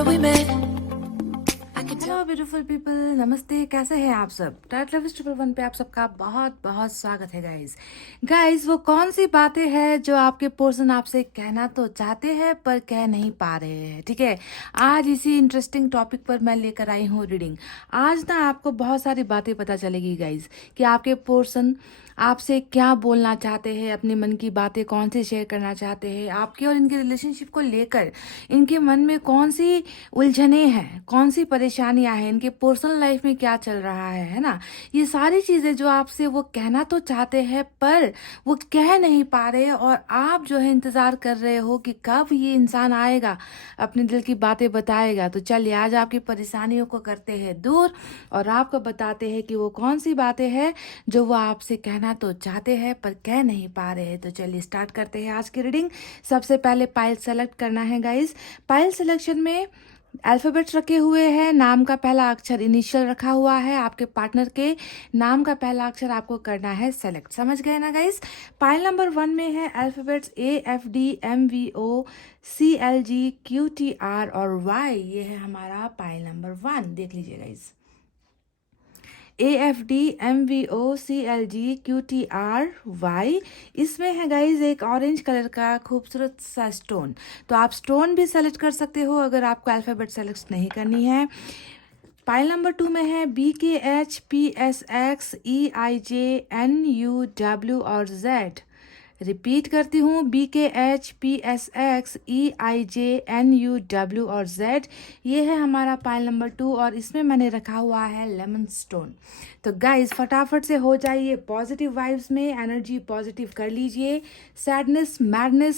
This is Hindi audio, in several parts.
remember we met. Hello beautiful people, नमस्ते। कैसे हैं आप सब? टाइट लव ट्रिपल वन पे आप सबका बहुत बहुत स्वागत है गाइस। वो कौन सी बातें हैं जो आपके पर्सन आपसे कहना तो चाहते हैं पर कह नहीं पा रहे हैं? ठीक है, आज इसी इंटरेस्टिंग टॉपिक पर मैं लेकर आई हूँ रीडिंग। आज ना आपको बहुत सारी बातें पता चलेगी गाइस कि आपके पर्सन आपसे क्या बोलना चाहते हैं, अपने मन की बातें कौन सी शेयर करना चाहते हैं, आपके और इनके रिलेशनशिप को लेकर इनके मन में कौन सी उलझने हैं, कौन सी परेशानियां हैं, इनके पर्सनल लाइफ में क्या चल रहा है ना। ये सारी चीजें जो आपसे वो कहना तो चाहते हैं पर वो कह नहीं पा रहे, और आप जो है इंतजार कर रहे हो कि कब ये इंसान आएगा, अपने दिल की बातें बताएगा। तो चलिए आज आपकी परेशानियों को करते हैं दूर और आपको बताते हैं कि वो कौन सी बातें हैं जो वो आपसे कहना तो चाहते हैं पर कह नहीं पा रहे हैं। तो चलिए स्टार्ट करते हैं आज की रीडिंग। सबसे पहले पाइल सेलेक्ट करना है गाइस। पाइल सिलेक्शन में अल्फाबेट्स रखे हुए हैं। नाम का पहला अक्षर इनिशियल रखा हुआ है। आपके पार्टनर के नाम का पहला अक्षर आपको करना है सेलेक्ट। समझ गए ना गाइस? पाइल नंबर 1 में है अल्फाबेट्स AFDMVO CLGQTR और Y। ये है हमारा पाइल नंबर 1। देख लीजिए गाइस, AFDMVOCLGQTRY। इसमें है गाइज एक ऑरेंज कलर का खूबसूरत सा स्टोन। तो आप स्टोन भी सेलेक्ट कर सकते हो अगर आपको अल्फाबेट सेलेक्ट नहीं करनी है। पाइल नंबर 2 में है BKHPSXEIJNUW और Z। रिपीट करती हूँ, BKHPSXEIJNUW और Z। ये है हमारा पाइल नंबर 2 और इसमें मैंने रखा हुआ है लेमन स्टोन। तो गाइज फटाफट से हो जाइए पॉजिटिव वाइब्स में, एनर्जी पॉजिटिव कर लीजिए। सैडनेस, मैडनेस,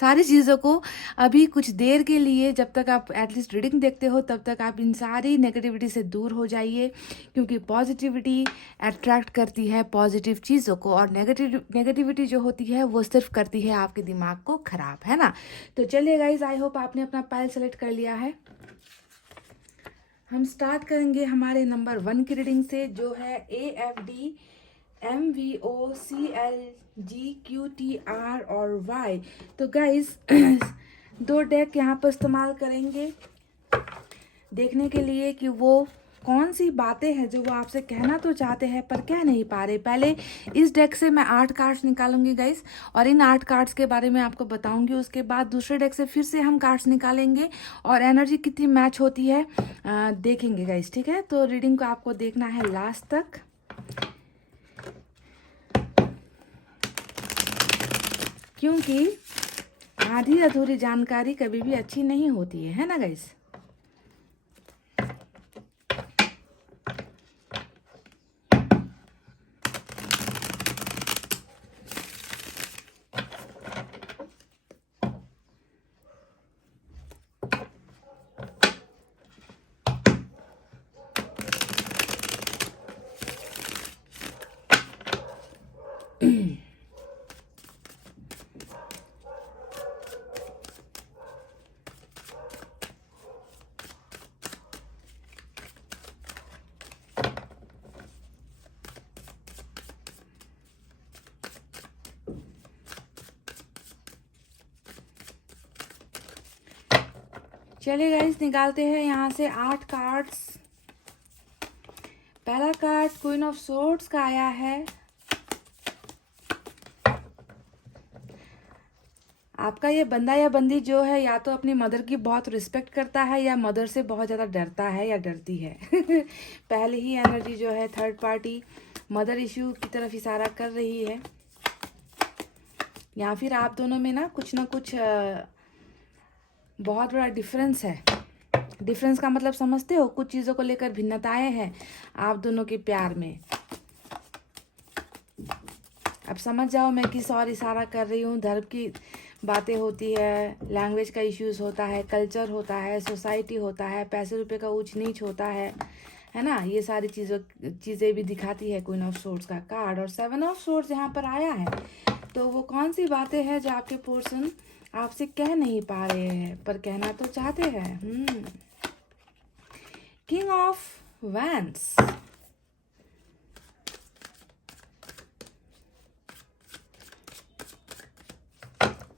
सारी चीज़ों को अभी कुछ देर के लिए, जब तक आप एटलीस्ट रीडिंग देखते हो तब तक आप इन सारी नेगेटिविटी से दूर हो जाइए, क्योंकि पॉजिटिविटी अट्रैक्ट करती है पॉजिटिव चीज़ों को, और नेगेटिविटी जो होती है वो सिर्फ करती है आपके दिमाग को खराब, है ना। तो चलिए गाइज, आई होप आपने अपना पाइल सेलेक्ट कर लिया है। हम स्टार्ट करेंगे हमारे नंबर 1 की रीडिंग से, जो है AFDMVOCLGQTR और Y। तो गाइज 2 डेक यहाँ पर इस्तेमाल करेंगे देखने के लिए कि वो कौन सी बातें हैं जो वो आपसे कहना तो चाहते हैं पर कह नहीं पा रहे। पहले इस डेक से मैं 8 कार्ड्स निकालूंगी गाइस, और इन 8 कार्ड्स के बारे में आपको बताऊंगी। उसके बाद दूसरे डेक से फिर से हम कार्ड्स निकालेंगे और एनर्जी कितनी मैच होती है देखेंगे गाइस, ठीक है। तो रीडिंग को आपको देखना है लास्ट तक, क्योंकि आधी अधूरी जानकारी कभी भी अच्छी नहीं होती है ना गाइस। चलिए गाइस, निकालते हैं यहाँ से 8 कार्ड्स। पहला कार्ड क्वीन ऑफ सोर्ड्स का आया है। आपका ये बंदा या बंदी जो है या तो अपनी मदर की बहुत रिस्पेक्ट करता है या मदर से बहुत ज़्यादा डरता है या डरती है। पहले ही एनर्जी जो है थर्ड पार्टी मदर इश्यू की तरफ इशारा कर रही है, या फिर आप दोनों में ना कुछ बहुत बड़ा डिफरेंस है। डिफरेंस का मतलब समझते हो? कुछ चीज़ों को लेकर भिन्नताएं हैं आप दोनों के प्यार में। अब समझ जाओ मैं किस और इशारा कर रही हूँ। धर्म की बातें होती है, लैंग्वेज का इश्यूज होता है, कल्चर होता है, सोसाइटी होता है, पैसे रुपए का ऊंच नीच होता है ना। ये सारी चीज़ें भी दिखाती है क्वीन ऑफ सोर्ड्स का कार्ड। और 7 ऑफ सोर्ड्स यहाँ पर आया है। तो वो कौन सी बातें हैं जो आपके पर्सन आपसे कह नहीं पा रहे हैं पर कहना तो चाहते हैं? किंग ऑफ वैंड्स,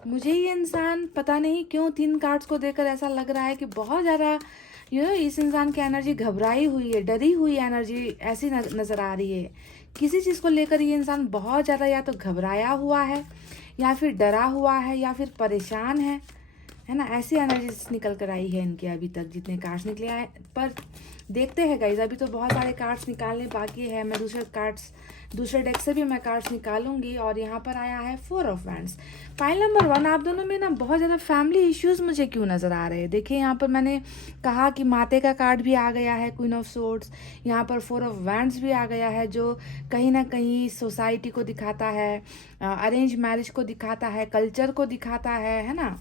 मुझे ये इंसान पता नहीं क्यों 3 कार्ड्स को देखकर ऐसा लग रहा है कि बहुत ज़्यादा इस इंसान की एनर्जी घबराई हुई है, डरी हुई एनर्जी ऐसी नज़र आ रही है। किसी चीज़ को लेकर ये इंसान बहुत ज़्यादा या तो घबराया हुआ है, या फिर डरा हुआ है, या फिर परेशान है ना। ऐसी एनर्जी निकल कर आई है इनके अभी तक जितने कार्ड्स निकले आए। पर देखते हैं गाइज, अभी तो बहुत सारे कार्ड्स निकालने बाकी है। मैं दूसरे डेक से भी मैं कार्ड्स निकालूंगी। और यहाँ पर आया है 4 ऑफ वैंड्स। पाइल नंबर 1, आप दोनों में ना बहुत ज़्यादा फैमिली इश्यूज मुझे क्यों नज़र आ रहे हैं। देखिए यहाँ पर मैंने कहा कि माते का कार्ड भी आ गया है, क्वीन ऑफ सोर्ड्स। यहाँ पर 4 ऑफ वैंड्स भी आ गया है, जो कहीं ना कहीं सोसाइटी को दिखाता है, अरेंज मैरिज को दिखाता है, कल्चर को दिखाता है ना।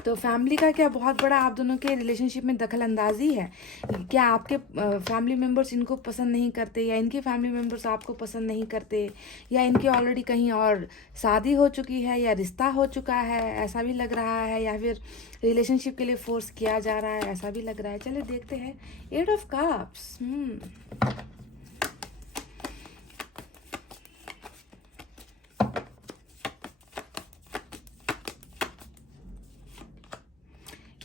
तो फैमिली का क्या बहुत बड़ा आप दोनों के रिलेशनशिप में दखल अंदाजी है। क्या आपके फैमिली मेम्बर्स इनको पसंद नहीं करते, या इनके फैमिली मेम्बर्स आपको पसंद नहीं करते, या इनकी ऑलरेडी कहीं और शादी हो चुकी है या रिश्ता हो चुका है, ऐसा भी लग रहा है। या फिर रिलेशनशिप के लिए फोर्स किया जा रहा है, ऐसा भी लग रहा है। चलिए देखते हैं। 8 of cups.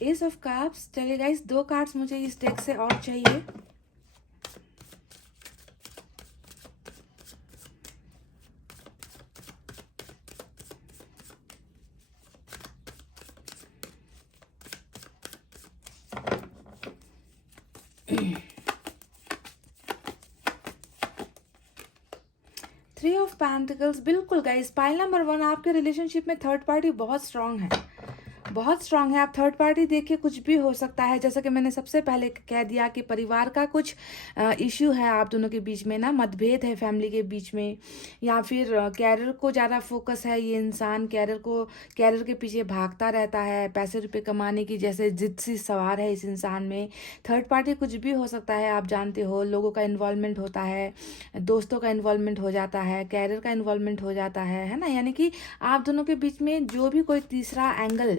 S of cups. चलिए गाइस, 2 कार्ड्स मुझे इस डेक से और चाहिए। Three of pentacles. बिल्कुल गाइस, पाइल नंबर 1, आपके रिलेशनशिप में थर्ड पार्टी बहुत स्ट्रांग है, बहुत स्ट्रांग है। आप थर्ड पार्टी देखिए, कुछ भी हो सकता है। जैसा कि मैंने सबसे पहले कह दिया कि परिवार का कुछ इश्यू है आप दोनों के बीच में ना, मतभेद है फैमिली के बीच में, या फिर कैरियर को ज़्यादा फोकस है। ये इंसान कैरियर के पीछे भागता रहता है, पैसे रुपए कमाने की जैसे जिद सी सवार है इस इंसान में। थर्ड पार्टी कुछ भी हो सकता है, आप जानते हो। लोगों का इन्वॉल्वमेंट होता है, दोस्तों का इन्वॉल्वमेंट हो जाता है, कैरियर का इन्वॉल्वमेंट हो जाता है ना। यानी कि आप दोनों के बीच में जो भी कोई तीसरा एंगल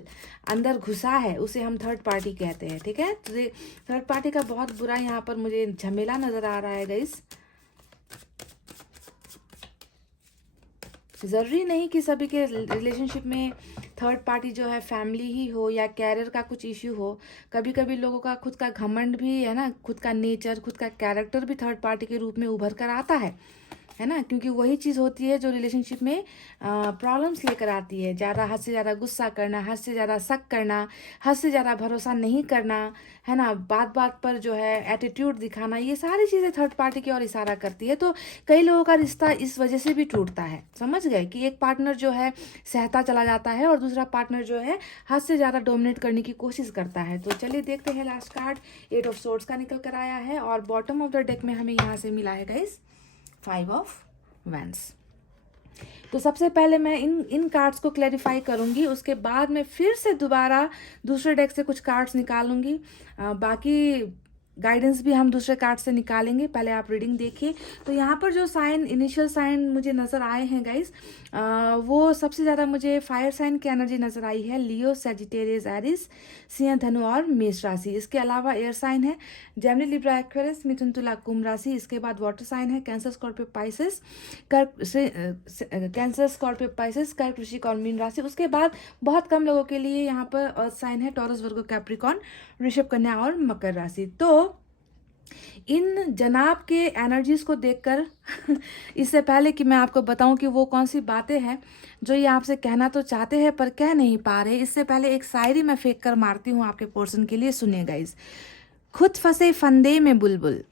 अंदर घुसा है उसे हम थर्ड पार्टी कहते हैं, ठीक है। तो थर्ड पार्टी का बहुत बुरा यहाँ पर मुझे झमेला नजर आ रहा है गाइस। ज़रूरी नहीं कि सभी के रिलेशनशिप में थर्ड पार्टी जो है फैमिली ही हो या कैरियर का कुछ इश्यू हो। कभी कभी लोगों का खुद का घमंड भी है ना, खुद का नेचर, खुद का कैरेक्टर भी थर्ड पार्टी के रूप में उभर कर आता है ना। क्योंकि वही चीज़ होती है जो रिलेशनशिप में प्रॉब्लम्स लेकर आती है। ज़्यादा हद से ज़्यादा गुस्सा करना, हद से ज़्यादा शक करना, हद से ज़्यादा भरोसा नहीं करना, है ना। बात बात पर जो है एटीट्यूड दिखाना, ये सारी चीज़ें थर्ड पार्टी की ओर इशारा करती है। तो कई लोगों का रिश्ता इस वजह से भी टूटता है, समझ गए, कि एक पार्टनर जो है सहता चला जाता है और दूसरा पार्टनर जो है हद से ज़्यादा डोमिनेट करने की कोशिश करता है। तो चलिए देखते हैं। लास्ट कार्ड 8 ऑफ सोर्ड्स का निकल कर आया है, और बॉटम ऑफ द डेक में हमें यहाँ से मिला है गाइस 5 ऑफ वैंड्स। तो सबसे पहले मैं इन कार्ड्स को क्लैरिफाई करूंगी, उसके बाद मैं फिर से दोबारा दूसरे डेक से कुछ कार्ड्स निकालूंगी। बाकी गाइडेंस भी हम दूसरे कार्ड से निकालेंगे। पहले आप रीडिंग देखिए। तो यहाँ पर जो साइन, इनिशियल साइन मुझे नज़र आए हैं गाइस, वो सबसे ज़्यादा मुझे फायर साइन की एनर्जी नज़र आई है। लियो, सैजिटेरियस, एरिस, सिंह, धनु और मेष राशि। इसके अलावा एयर साइन है जेमिनी, लिब्रा, एक्वेरियस, मिथुन, तुला, कुंभ राशि। इसके बाद वाटर साइन है cancer, Scorpio, Pisces, cancer, Scorpio, Pisces, कर्क, वृश्चिक और मीन राशि। उसके बाद बहुत कम लोगों के लिए यहाँ पर अर्थ साइन है टॉरस, वर्गो, कैप्रिकॉन, ऋषभ, कन्या और मकर राशि। तो इन जनाब के एनर्जीज को देखकर इससे पहले कि मैं आपको बताऊं कि वो कौन सी बातें हैं जो ये आपसे कहना तो चाहते हैं पर कह नहीं पा रहे, इससे पहले एक शायरी मैं फेंक कर मारती हूँ आपके पोर्शन के लिए। सुनिए गाइस। खुद फंसे फंदे में बुलबुल,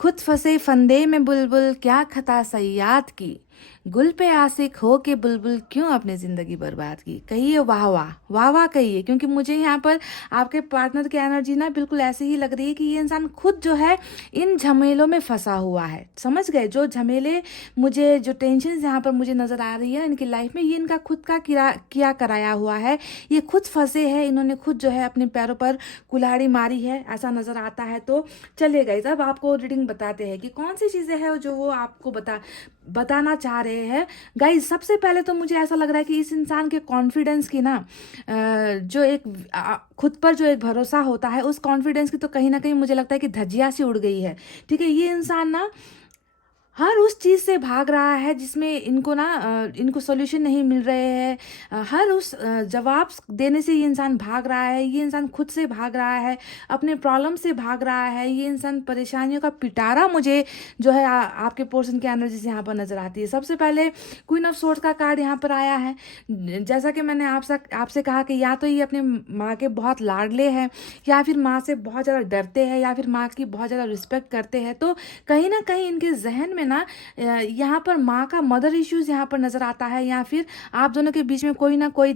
खुद फंसे फंदे में बुलबुल, क्या खता सयाद की, गुल पे आशिक हो के बुलबुल, क्यों अपनी ज़िंदगी बर्बाद की। कहिए वाह वाह, वाह वाह कहिए, क्योंकि मुझे यहाँ पर आपके पार्टनर की एनर्जी ना बिल्कुल ऐसे ही लग रही है कि ये इंसान खुद जो है इन झमेलों में फंसा हुआ है, समझ गए। जो झमेले मुझे, जो टेंशन यहाँ पर मुझे नज़र आ रही है इनकी लाइफ में, ये इनका खुद का किया कराया हुआ है। ये खुद फंसे हैं, इन्होंने खुद जो है अपने पैरों पर कुल्हाड़ी मारी है, ऐसा नज़र आता है। तो चलिए गाइस, अब आपको रीडिंग बताते हैं कि कौन सी चीज़ें हैं जो वो आपको बताना चाह रहे हैं। गाइस, सबसे पहले तो मुझे ऐसा लग रहा है कि इस इंसान के कॉन्फिडेंस की ना, जो एक खुद पर जो एक भरोसा होता है, उस कॉन्फिडेंस की तो कहीं ना कहीं मुझे लगता है कि धज्जियां सी उड़ गई है, ठीक है। ये इंसान ना हर उस चीज़ से भाग रहा है जिसमें इनको ना इनको सॉल्यूशन नहीं मिल रहे हैं। हर उस जवाब देने से ये इंसान भाग रहा है, ये इंसान खुद से भाग रहा है, अपने प्रॉब्लम से भाग रहा है, ये इंसान परेशानियों का पिटारा मुझे जो है आपके पोर्शन की एनर्जी से यहाँ पर नज़र आती है। सबसे पहले क्वीन ऑफ सोर्ड्स का कार्ड यहाँ पर आया है। जैसा कि मैंने आपसे कहा कि या तो ये अपने माँ के बहुत लाडले हैं, या फिर माँ से बहुत ज़्यादा डरते हैं, या फिर माँ की बहुत ज़्यादा रिस्पेक्ट करते हैं। तो कहीं ना कहीं इनके जहन में ना यहाँ पर माँ का मदर इश्यूज यहाँ पर नज़र आता है, या फिर आप दोनों के बीच में कोई ना कोई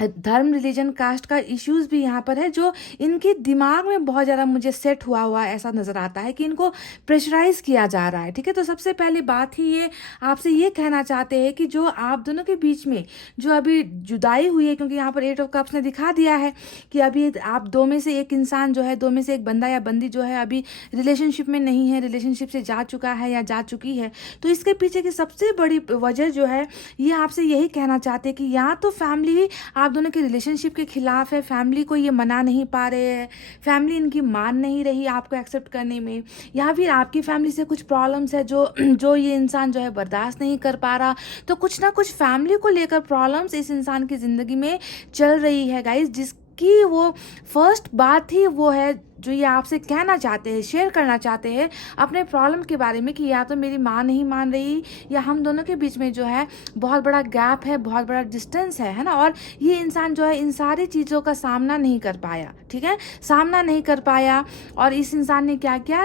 धर्म रिलीजन कास्ट का इश्यूज भी यहाँ पर है, जो इनके दिमाग में बहुत ज़्यादा मुझे सेट हुआ ऐसा नज़र आता है कि इनको प्रेशराइज किया जा रहा है। ठीक है, तो सबसे पहली बात ही ये आपसे ये कहना चाहते हैं कि जो आप दोनों के बीच में जो अभी जुदाई हुई है, क्योंकि यहाँ पर 8 ऑफ कप्स ने दिखा दिया है कि अभी आप दो में से एक इंसान जो है, दो में से एक बंदा या बंदी जो है अभी रिलेशनशिप में नहीं है, रिलेशनशिप से जा चुका है या जा चुकी है। तो इसके पीछे की सबसे बड़ी वजह जो है, ये आपसे यही कहना चाहते हैं कि या तो फैमिली आप दोनों के रिलेशनशिप के खिलाफ है, फैमिली को ये मना नहीं पा रहे हैं, फैमिली इनकी मान नहीं रही आपको एक्सेप्ट करने में, या फिर आपकी फैमिली से कुछ प्रॉब्लम्स है जो जो ये इंसान जो है बर्दाश्त नहीं कर पा रहा। तो कुछ ना कुछ फैमिली को लेकर प्रॉब्लम्स इस इंसान की ज़िंदगी में चल रही है गाइस, जिसकी वो फर्स्ट बात ही वो है जो ये आपसे कहना चाहते हैं, शेयर करना चाहते हैं अपने प्रॉब्लम के बारे में कि या तो मेरी माँ नहीं मान रही, या हम दोनों के बीच में जो है बहुत बड़ा गैप है, बहुत बड़ा डिस्टेंस है ना। और ये इंसान जो है इन सारी चीज़ों का सामना नहीं कर पाया, ठीक है, सामना नहीं कर पाया। और इस इंसान ने क्या किया,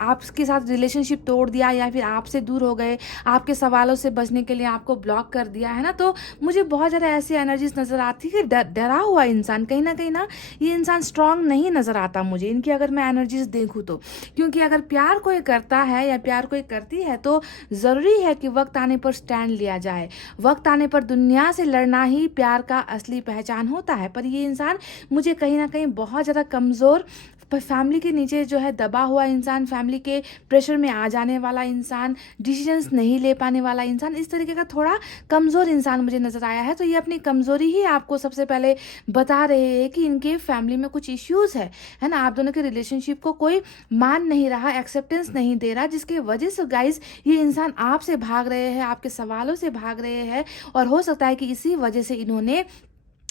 आपके साथ रिलेशनशिप तोड़ दिया, या फिर आपसे दूर हो गए, आपके सवालों से बचने के लिए आपको ब्लॉक कर दिया है ना। तो मुझे बहुत ज़्यादा ऐसी एनर्जीज नज़र आती है कि डरा हुआ इंसान, कहीं ना ये इंसान स्ट्रांग नहीं नज़र आता मुझे इनकी अगर मैं एनर्जीज देखूँ तो। क्योंकि अगर प्यार कोई करता है या प्यार कोई करती है तो ज़रूरी है कि वक्त आने पर स्टैंड लिया जाए, वक्त आने पर दुनिया से लड़ना ही प्यार का असली पहचान होता है। पर ये इंसान मुझे कहीं ना कहीं बहुत ज़्यादा कमज़ोर, पर फैमिली के नीचे जो है दबा हुआ इंसान, फैमिली के प्रेशर में आ जाने वाला इंसान, डिसीजंस नहीं ले पाने वाला इंसान, इस तरीके का थोड़ा कमज़ोर इंसान मुझे नज़र आया है। तो ये अपनी कमज़ोरी ही आपको सबसे पहले बता रहे हैं कि इनके फैमिली में कुछ इश्यूज़ है ना। आप दोनों के रिलेशनशिप को कोई मान नहीं रहा, एक्सेप्टेंस नहीं दे रहा, जिसकी वजह से गाइज ये इंसान आपसे भाग रहे हैं, आपके सवालों से भाग रहे हैं। और हो सकता है कि इसी वजह से इन्होंने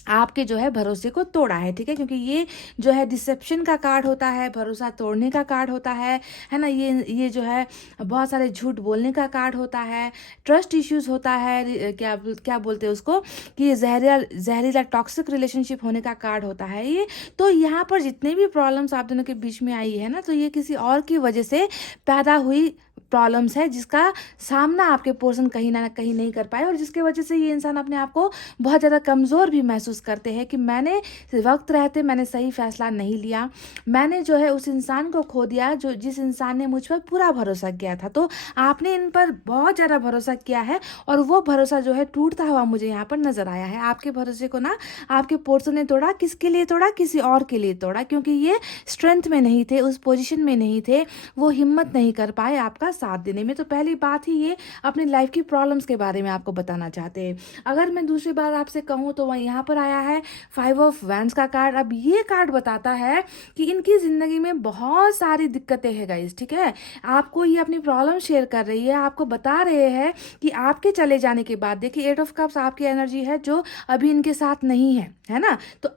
आपके जो है भरोसे को तोड़ा है, ठीक है, क्योंकि ये जो है डिसेप्शन का कार्ड होता है, भरोसा तोड़ने का कार्ड होता है ना। ये जो है बहुत सारे झूठ बोलने का कार्ड होता है, ट्रस्ट इश्यूज होता है, क्या क्या बोलते हैं उसको, कि जहरीला टॉक्सिक रिलेशनशिप होने का कार्ड होता है ये। तो यहाँ पर जितने भी प्रॉब्लम्स आप दोनों के बीच में आई है ना, तो ये किसी और की वजह से पैदा हुई प्रॉब्लम्स है, जिसका सामना आपके पर्सन कहीं ना कहीं नहीं कर पाए, और जिसके वजह से ये इंसान अपने आप को बहुत ज़्यादा कमज़ोर भी महसूस करते हैं कि मैंने वक्त रहते मैंने सही फैसला नहीं लिया, मैंने जो है उस इंसान को खो दिया जो जिस इंसान ने मुझ पर पूरा भरोसा किया था। तो आपने इन पर बहुत ज़्यादा भरोसा किया है, और वो भरोसा जो है टूटता हुआ मुझे यहाँ पर नज़र आया है। आपके भरोसे को ना आपके पर्सन ने तोड़ा, किसके लिए तोड़ा, किसी और के लिए तोड़ा, क्योंकि ये स्ट्रेंथ में नहीं थे, उस पोजिशन में नहीं थे, वो हिम्मत नहीं कर पाए आपका साथ देने में। तो पहली बात ही ये अपनी लाइफ की प्रॉब्लम्स के बारे में आपको बताना चाहते हैं। अगर मैं दूसरी बार आपसे कहूँ तो वह यहाँ पर आया है 5 ऑफ वैंड्स का कार्ड। अब ये कार्ड बताता है कि इनकी ज़िंदगी में बहुत सारी दिक्कतें हैं गाइस, ठीक है। आपको ये अपनी प्रॉब्लम शेयर कर रही है, आपको बता रहे हैं कि आपके चले जाने के बाद, देखिए 8 ऑफ कप्स आपकी एनर्जी है जो अभी इनके साथ नहीं है ना। तो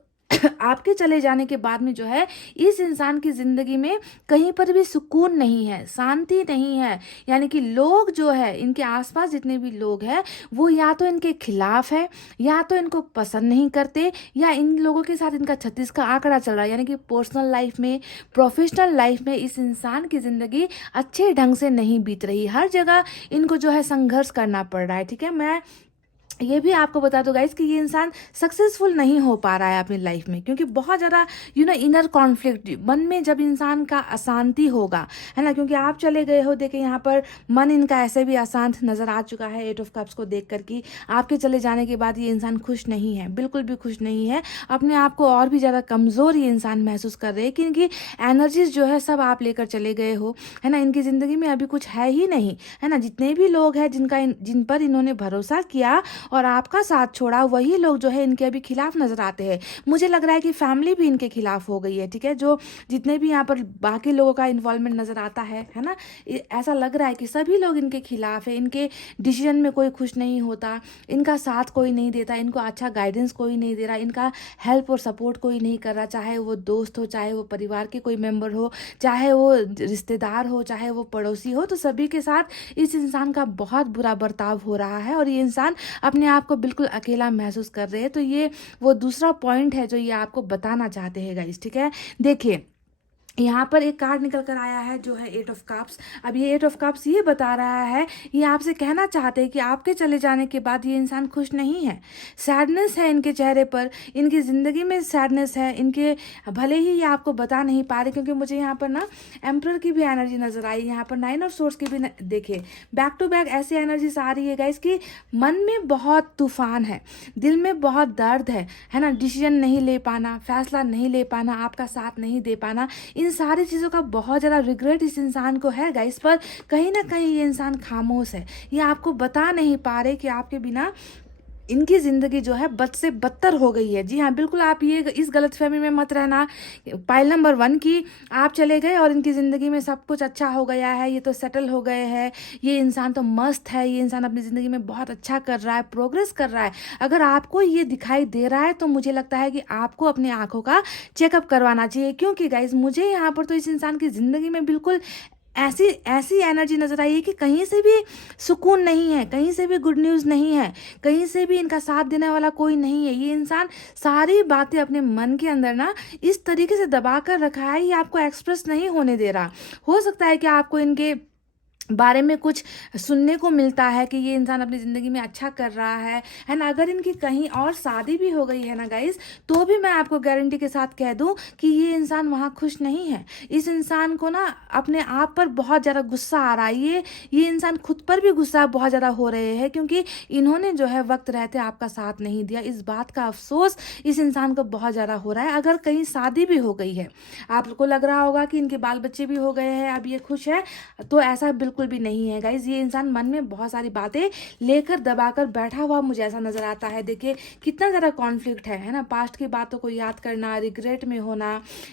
आपके चले जाने के बाद में जो है इस इंसान की ज़िंदगी में कहीं पर भी सुकून नहीं है, शांति नहीं है। यानी कि लोग जो है, इनके आसपास जितने भी लोग हैं वो या तो इनके खिलाफ है, या तो इनको पसंद नहीं करते, या इन लोगों के साथ इनका 36 का आंकड़ा चल रहा है। यानी कि पर्सनल लाइफ में, प्रोफेशनल लाइफ में इस इंसान की ज़िंदगी अच्छे ढंग से नहीं बीत रही, हर जगह इनको जो है संघर्ष करना पड़ रहा है, ठीक है। मैं ये भी आपको बता दो गाइस कि ये इंसान सक्सेसफुल नहीं हो पा रहा है अपनी लाइफ में, क्योंकि बहुत ज़्यादा इनर कॉन्फ्लिक्ट मन में, जब इंसान का अशांति होगा, है ना। क्योंकि आप चले गए हो, देखे यहाँ पर मन इनका ऐसे भी अशांत नज़र आ चुका है 8 ऑफ कप्स को देख कर कि आपके चले जाने के बाद ये इंसान खुश नहीं है, बिल्कुल भी खुश नहीं है। अपने आप को और भी ज़्यादा कमज़ोर ये इंसान महसूस कर रहे हैं कि इनकी एनर्जीज जो है सब आप लेकर चले गए हो, है ना। इनकी ज़िंदगी में अभी कुछ है ही नहीं, है ना। जितने भी लोग हैं जिन पर इन्होंने भरोसा किया और आपका साथ छोड़ा, वही लोग जो है इनके अभी खिलाफ नज़र आते हैं। मुझे लग रहा है कि फैमिली भी इनके खिलाफ हो गई है, ठीक है, जो जितने भी यहाँ पर बाकी लोगों का इन्वॉल्वमेंट नज़र आता है ना, ऐसा लग रहा है कि सभी लोग इनके खिलाफ है, इनके डिसीजन में कोई खुश नहीं होता, इनका साथ कोई नहीं देता, इनको अच्छा गाइडेंस कोई नहीं दे रहा, इनका हेल्प और सपोर्ट कोई नहीं कर रहा, चाहे वो दोस्त हो, चाहे वो परिवार के कोई मेंबर हो, चाहे वो रिश्तेदार हो, चाहे वो पड़ोसी हो, तो सभी के साथ इस इंसान का बहुत बुरा बर्ताव हो रहा है और ये इंसान अपने आप को बिल्कुल अकेला महसूस कर रहे हैं। तो ये वो दूसरा पॉइंट है जो ये आपको बताना चाहते हैं गाइस, ठीक है। देखिए, यहाँ पर एक कार्ड निकल कर आया है जो है 8 ऑफ कप्स। अब ये 8 ऑफ कप्स ये बता रहा है, ये आपसे कहना चाहते हैं कि आपके चले जाने के बाद ये इंसान खुश नहीं है, सैडनेस है इनके चेहरे पर, इनकी ज़िंदगी में सैडनेस है इनके, भले ही ये आपको बता नहीं पा रहे, क्योंकि मुझे यहाँ पर ना एम्परर की भी एनर्जी नज़र आई, यहाँ पर 9 ऑफ सोर्ड्स की भी देखिए, बैक टू बैक ऐसी एनर्जीज आ रही है गाइस कि मन में बहुत तूफान है, दिल में बहुत दर्द है ना, डिसीजन नहीं ले पाना, फैसला नहीं ले पाना, आपका साथ नहीं दे पाना, इन सारी चीज़ों का बहुत ज़्यादा रिग्रेट इस इंसान को है गाइस। पर कहीं ना कहीं ये इंसान खामोश है, ये आपको बता नहीं पा रहे कि आपके बिना इनकी ज़िंदगी जो है बद से बदतर हो गई है। जी हाँ, बिल्कुल आप ये इस गलतफहमी में मत रहना, पाइल नंबर 1 की आप चले गए और इनकी ज़िंदगी में सब कुछ अच्छा हो गया है, ये तो सेटल हो गए हैं, ये इंसान तो मस्त है, ये इंसान अपनी ज़िंदगी में बहुत अच्छा कर रहा है, प्रोग्रेस कर रहा है। अगर आपको ये दिखाई दे रहा है तो मुझे लगता है कि आपको अपनी आँखों का चेकअप करवाना चाहिए, क्योंकि गाइज मुझे यहाँ पर तो इस इंसान की ज़िंदगी में बिल्कुल ऐसी ऐसी एनर्जी नज़र आई है कि कहीं से भी सुकून नहीं है, कहीं से भी गुड न्यूज़ नहीं है, कहीं से भी इनका साथ देने वाला कोई नहीं है। ये इंसान सारी बातें अपने मन के अंदर ना इस तरीके से दबा कर रखा है, ये आपको एक्सप्रेस नहीं होने दे रहा। हो सकता है कि आपको इनके बारे में कुछ सुनने को मिलता है कि ये इंसान अपनी ज़िंदगी में अच्छा कर रहा है ना। अगर इनकी कहीं और शादी भी हो गई है ना गाइस, तो भी मैं आपको गारंटी के साथ कह दूं कि ये इंसान वहाँ खुश नहीं है। इस इंसान को ना अपने आप पर बहुत ज़्यादा गुस्सा आ रहा है, ये इंसान खुद पर भी गुस्सा बहुत ज़्यादा हो रहे हैं, क्योंकि इन्होंने जो है वक्त रहते आपका साथ नहीं दिया। इस बात का अफसोस इस इंसान को बहुत ज़्यादा हो रहा है। अगर कहीं शादी भी हो गई है, आपको लग रहा होगा कि इनके बाल बच्चे भी हो गए हैं, अब ये खुश है, तो ऐसा बिल्कुल भी नहीं है गाइज। ये इंसान मन में बहुत सारी बातें लेकर दबाकर बैठा हुआ मुझे ऐसा नजर आता है। देखिए कितना ज़्यादा कॉन्फ्लिक्ट है ना, पास्ट की बातों को याद करना, रिग्रेट में होना,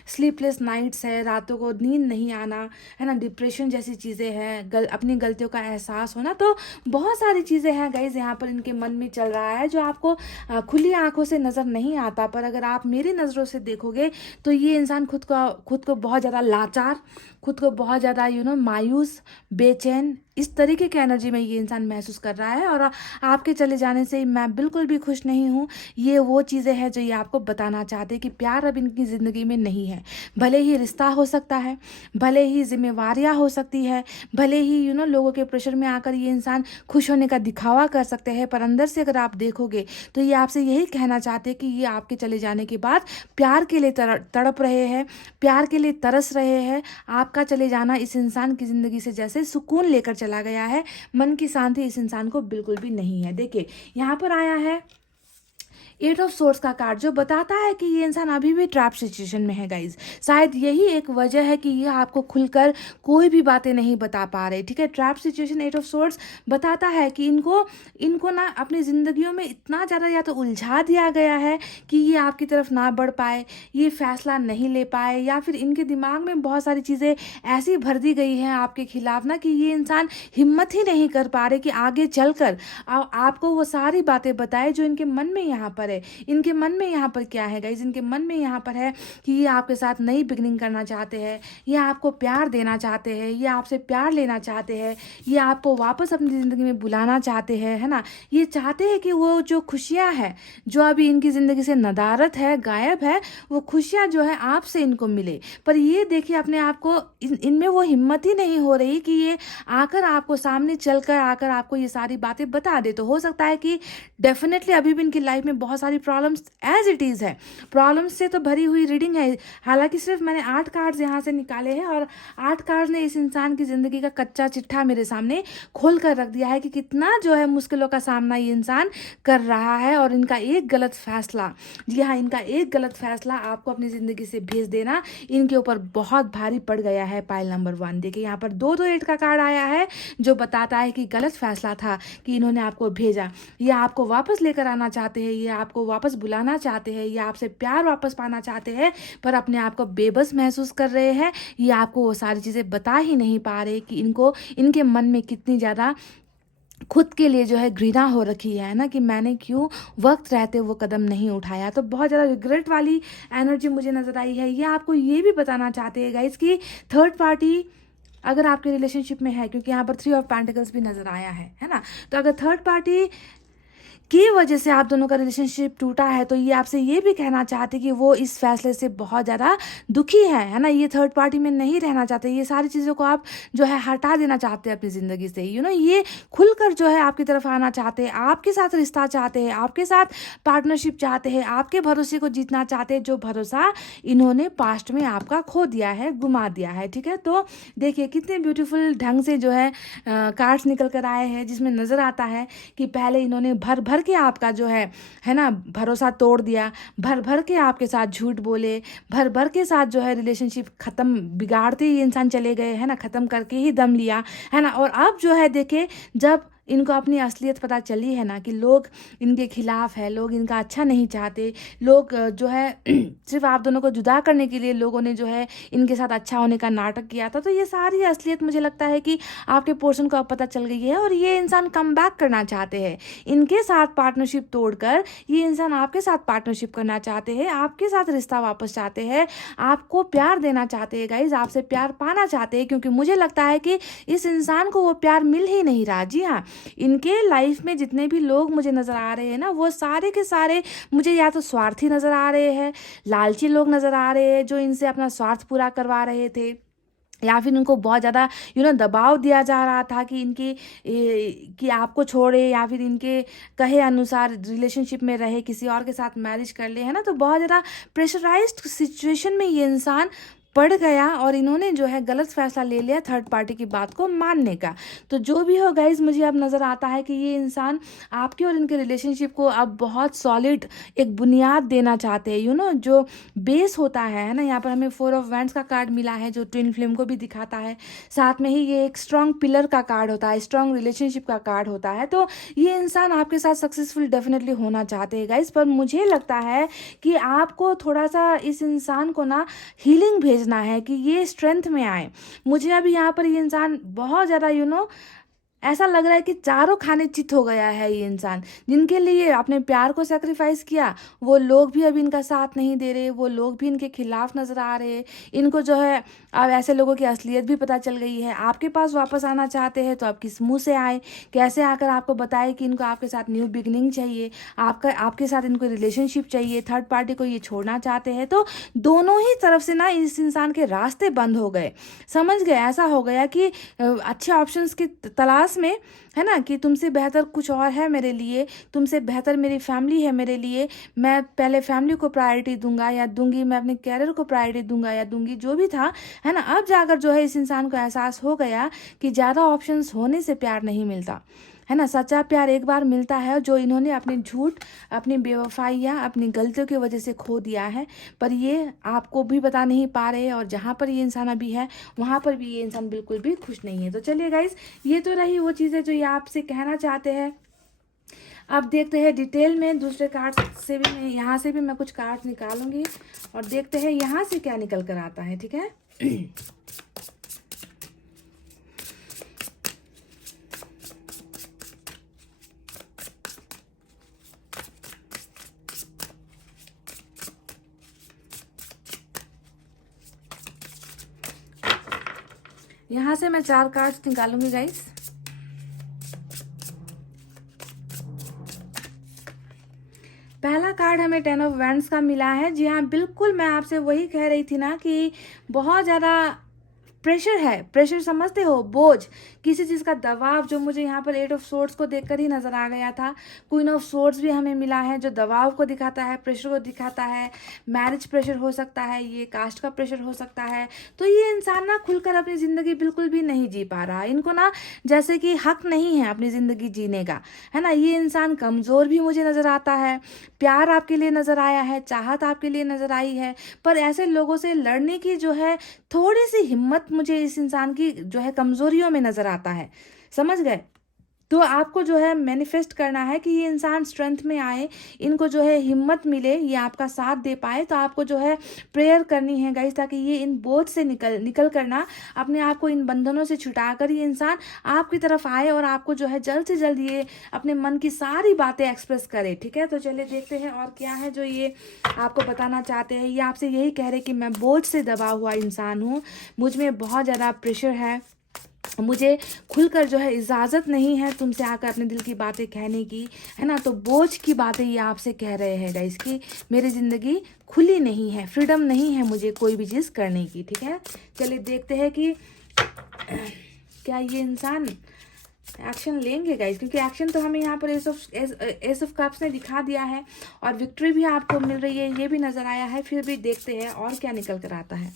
स्लीपलेस नाइट्स है, रातों को नींद नहीं आना, है ना, डिप्रेशन जैसी चीज़ें हैं, अपनी गलतियों का एहसास होना, तो बहुत सारी चीज़ें हैं गाइज यहाँ पर इनके मन में चल रहा है, जो आपको खुली आंखों से नज़र नहीं आता। पर अगर आप मेरी नज़रों से देखोगे तो ये इंसान खुद को बहुत ज़्यादा लाचार, खुद को बहुत ज़्यादा मायूस, बेचैन, इस तरीके की एनर्जी में ये इंसान महसूस कर रहा है। और आपके चले जाने से मैं बिल्कुल भी खुश नहीं हूँ। ये वो चीज़ें हैं जो ये आपको बताना चाहते हैं कि प्यार अब इनकी ज़िंदगी में नहीं है। भले ही रिश्ता हो सकता है, भले ही जिम्मेवारियाँ हो सकती है, भले ही लोगों के प्रेशर में आकर ये इंसान खुश होने का दिखावा कर सकते हैं, पर अंदर से अगर आप देखोगे तो ये आपसे यही कहना चाहते हैं कि ये आपके चले जाने के बाद प्यार के लिए तड़प रहे हैं, प्यार के लिए तरस रहे हैं। आपका चले जाना इस इंसान की ज़िंदगी से जैसे सुकून लेकर चला गया है, मन की शांति इस इंसान को बिल्कुल भी नहीं है। देखिए यहाँ पर आया है 8 ऑफ सोर्ड्स का कार्ड, जो बताता है कि ये इंसान अभी भी ट्रैप सिचुएशन में है गाइज। शायद यही एक वजह है कि ये आपको खुलकर कोई भी बातें नहीं बता पा रहे, ठीक है। ट्रैप सिचुएशन 8 ऑफ सोर्ड्स बताता है कि इनको ना अपनी ज़िंदगियों में इतना ज़्यादा या तो उलझा दिया गया है कि ये आपकी तरफ ना बढ़ पाए, ये फैसला नहीं ले पाए, या फिर इनके दिमाग में बहुत सारी चीज़ें ऐसी भर दी गई हैं आपके खिलाफ ना, कि ये इंसान हिम्मत ही नहीं कर पा रहे कि आगे चलकर आपको वो सारी बातें बताए जो इनके मन में यहाँ पर है। इनके मन में यहाँ पर क्या है गाइज, इनके मन में यहाँ पर है कि ये आपके साथ नई बिगनिंग करना चाहते हैं, ये आपको प्यार देना चाहते हैं, ये आपसे प्यार लेना चाहते हैं, ये आपको वापस अपनी ज़िंदगी में बुलाना चाहते हैं, है ना। ये चाहते हैं कि वो जो खुशियाँ हैं जो अभी इनकी ज़िंदगी से नदारत है, गायब है, वो खुशियाँ जो है आपसे इनको मिले। पर ये देखिए अपने आप को इनमें वो हिम्मत ही नहीं हो रही कि ये आकर आपको सामने चलकर आकर आपको ये सारी बातें बता दे। तो हो सकता है कि डेफिनेटली अभी भी इनकी लाइफ में बहुत बहुत सारी प्रॉब्लम्स एज इट इज़ है, प्रॉब्लम्स से तो भरी हुई रीडिंग है। हालांकि सिर्फ मैंने 8 कार्ड्स यहाँ से निकाले हैं और 8 कार्ड्स ने इस इंसान की ज़िंदगी का कच्चा चिट्ठा मेरे सामने खोल कर रख दिया है कि कितना जो है मुश्किलों का सामना ये इंसान कर रहा है। और इनका एक गलत फैसला, जी हाँ, इनका एक गलत फैसला आपको अपनी ज़िंदगी से भेज देना इनके ऊपर बहुत भारी पड़ गया है। पाइल नंबर 1 देखिए, यहाँ पर 2-2 8 का कार्ड आया है जो बताता है कि गलत फैसला था कि इन्होंने आपको भेजा। ये आपको वापस लेकर आना चाहते हैं, ये आपको वापस बुलाना चाहते हैं, ये आपसे प्यार वापस पाना चाहते हैं, पर अपने आप को बेबस महसूस कर रहे हैं। ये आपको वो सारी चीज़ें बता ही नहीं पा रहे कि इनके मन में कितनी ज़्यादा खुद के लिए जो है घृणा हो रखी है ना, कि मैंने क्यों वक्त रहते वो कदम नहीं उठाया। तो बहुत ज़्यादा रिग्रेट वाली एनर्जी मुझे नज़र आई है। ये आपको ये भी बताना चाहते हैं गाइस कि थर्ड पार्टी अगर आपके रिलेशनशिप में है, क्योंकि यहाँ पर 3 ऑफ पेंटिकल्स भी नज़र आया है ना, तो अगर थर्ड पार्टी की वजह से आप दोनों का रिलेशनशिप टूटा है तो ये आपसे ये भी कहना चाहते कि वो इस फैसले से बहुत ज़्यादा दुखी है ना। ये थर्ड पार्टी में नहीं रहना चाहते, ये सारी चीज़ों को आप जो है हटा देना चाहते हैं अपनी ज़िंदगी से। ये खुलकर जो है आपकी तरफ आना चाहते हैं, आपके साथ रिश्ता चाहते हैं, आपके साथ पार्टनरशिप चाहते हैं, आपके भरोसे को जीतना चाहते हैं, जो भरोसा इन्होंने पास्ट में आपका खो दिया है, गुमा दिया है। ठीक है, तो देखिए कितने ब्यूटीफुल ढंग से जो है कार्ड्स निकल कर आए हैं, जिसमें नज़र आता है कि पहले इन्होंने भर भर के आपका जो है ना भरोसा तोड़ दिया, भर भर के आपके साथ झूठ बोले, भर भर के साथ जो है रिलेशनशिप ख़त्म, बिगाड़ते ही इंसान चले गए है ना, ख़त्म करके ही दम लिया है ना। और अब जो है देखिए, जब इनको अपनी असलियत पता चली है ना कि लोग इनके खिलाफ है, लोग इनका अच्छा नहीं चाहते, लोग जो है सिर्फ आप दोनों को जुदा करने के लिए लोगों ने जो है इनके साथ अच्छा होने का नाटक किया था, तो ये सारी असलियत मुझे लगता है कि आपके पोर्शन को अब पता चल गई है। और ये इंसान कम बैक करना चाहते हैं, इनके साथ पार्टनरशिप तोड़कर ये इंसान आपके साथ पार्टनरशिप करना चाहते हैं, आपके साथ रिश्ता वापस चाहते हैं, आपको प्यार देना चाहते हैं गाइज, आपसे प्यार पाना चाहते हैं, क्योंकि मुझे लगता है कि इस इंसान को वो प्यार मिल ही नहीं रहा। जी हाँ, इनके लाइफ में जितने भी लोग मुझे नज़र आ रहे हैं ना, वो सारे के सारे मुझे या तो स्वार्थी नज़र आ रहे हैं, लालची लोग नज़र आ रहे हैं जो इनसे अपना स्वार्थ पूरा करवा रहे थे, या फिर उनको बहुत ज़्यादा दबाव दिया जा रहा था कि कि आपको छोड़े, या फिर इनके कहे अनुसार रिलेशनशिप में रहे, किसी और के साथ मैरिज कर ले, है ना। तो बहुत ज़्यादा प्रेशराइज्ड सिचुएशन में ये इंसान पड़ गया और इन्होंने जो है गलत फैसला ले लिया थर्ड पार्टी की बात को मानने का। तो जो भी हो गाइज, मुझे अब नज़र आता है कि ये इंसान आपके और इनके रिलेशनशिप को अब बहुत सॉलिड एक बुनियाद देना चाहते हैं, जो बेस होता है ना। यहाँ पर हमें 4 ऑफ वैंड्स का कार्ड मिला है जो ट्विन फ्लेम को भी दिखाता है, साथ में ही ये एक स्ट्रॉन्ग पिलर का कार्ड होता है, स्ट्रॉन्ग रिलेशनशिप का कार्ड होता है। तो ये इंसान आपके साथ सक्सेसफुल डेफिनेटली होना चाहते हैं गाइज, पर मुझे लगता है कि आपको थोड़ा सा इस इंसान को ना हीलिंग भेजना है कि ये स्ट्रेंथ में आए। मुझे अभी यहाँ पर ये इंसान बहुत ज़्यादा ऐसा लग रहा है कि चारों खाने चित हो गया है। ये इंसान जिनके लिए अपने प्यार को सेक्रीफाइस किया, वो लोग भी अभी इनका साथ नहीं दे रहे, वो लोग भी इनके खिलाफ नज़र आ रहे। इनको जो है अब ऐसे लोगों की असलियत भी पता चल गई है। आपके पास वापस आना चाहते हैं तो आप किस मुंह से आए, कैसे आकर आपको बताए कि इनको आपके साथ न्यू बिगनिंग चाहिए, आपके साथ इनको रिलेशनशिप चाहिए, थर्ड पार्टी को ये छोड़ना चाहते हैं। तो दोनों ही तरफ से ना इस इंसान के रास्ते बंद हो गए, समझ गए। ऐसा हो गया कि अच्छे ऑप्शंस की तलाश में, है ना, कि तुमसे बेहतर कुछ और है मेरे लिए, तुमसे बेहतर मेरी फैमिली है मेरे लिए, मैं पहले फैमिली को प्रायोरिटी दूंगा या दूंगी, मैं अपने कैरियर को प्रायोरिटी दूंगा या दूंगी, जो भी था, है ना। अब जाकर जो है इस इंसान को एहसास हो गया कि ज़्यादा ऑप्शंस होने से प्यार नहीं मिलता, है ना। सच्चा प्यार एक बार मिलता है, जो इन्होंने अपने झूठ, अपनी बेवफाइयाँ, अपनी गलतियों की वजह से खो दिया है। पर ये आपको भी बता नहीं पा रहे, और जहाँ पर ये इंसान अभी है वहाँ पर भी ये इंसान बिल्कुल भी खुश नहीं है। तो चलिए गाइस, ये तो रही वो चीज़ें जो ये आपसे कहना चाहते हैं। अब देखते हैं डिटेल में, दूसरे कार्ड से भी मैं यहाँ से भी मैं कुछ कार्ड्स निकालूंगी और देखते हैं यहाँ से क्या निकल कर आता है। ठीक है, यहाँ से मैं 4 कार्ड्स निकालूंगी गाइस। पहला कार्ड हमें 10 ऑफ वैंड्स का मिला है। जी हाँ, बिल्कुल मैं आपसे वही कह रही थी ना कि बहुत ज़्यादा प्रेशर है, प्रेशर समझते हो, बोझ, किसी चीज़ का दबाव, जो मुझे यहाँ पर 8 ऑफ सोर्ड्स को देखकर ही नज़र आ गया था। क्वीन ऑफ सोर्ड्स भी हमें मिला है जो दबाव को दिखाता है, प्रेशर को दिखाता है। मैरिज प्रेशर हो सकता है, ये कास्ट का प्रेशर हो सकता है। तो ये इंसान ना खुलकर अपनी ज़िंदगी बिल्कुल भी नहीं जी पा रहा, इनको ना जैसे कि हक नहीं है अपनी ज़िंदगी जीने का, है ना। ये इंसान कमज़ोर भी मुझे नज़र आता है। प्यार आपके लिए नज़र आया है, चाहत आपके लिए नज़र आई है, पर ऐसे लोगों से लड़ने की जो है थोड़ी सी हिम्मत मुझे इस इंसान की जो है कमज़ोरियों में नज़र आता है, समझ गए। तो आपको जो है मैनिफेस्ट करना है कि ये इंसान स्ट्रेंथ में आए, इनको जो है हिम्मत मिले, ये आपका साथ दे पाए। तो आपको जो है प्रेयर करनी है गाइस, ताकि ये इन बोझ से निकल करना अपने आप को इन बंधनों से छुटाकर ये इंसान आपकी तरफ आए और आपको जो है जल्द से जल्द ये अपने मन की सारी बातें एक्सप्रेस करे, ठीक है। तो चलिए देखते हैं और क्या है जो ये आपको बताना चाहते हैं। ये आपसे यही कह रहे कि मैं बोझ से दबा हुआ इंसान हूँ, मुझ में बहुत ज़्यादा प्रेशर है, मुझे खुलकर जो है इजाज़त नहीं है तुमसे आकर अपने दिल की बातें कहने की, है ना। तो बोझ की बातें ये आपसे कह रहे हैं गाइस कि मेरी ज़िंदगी खुली नहीं है, फ्रीडम नहीं है मुझे कोई भी चीज़ करने की, ठीक है। चलिए देखते हैं कि क्या ये इंसान एक्शन लेंगे गाइस, क्योंकि एक्शन तो हमें यहाँ पर एस ऑफ कप्स ने दिखा दिया है और विक्ट्री भी आपको मिल रही है, ये भी नज़र आया है। फिर भी देखते हैं और क्या निकल कर आता है।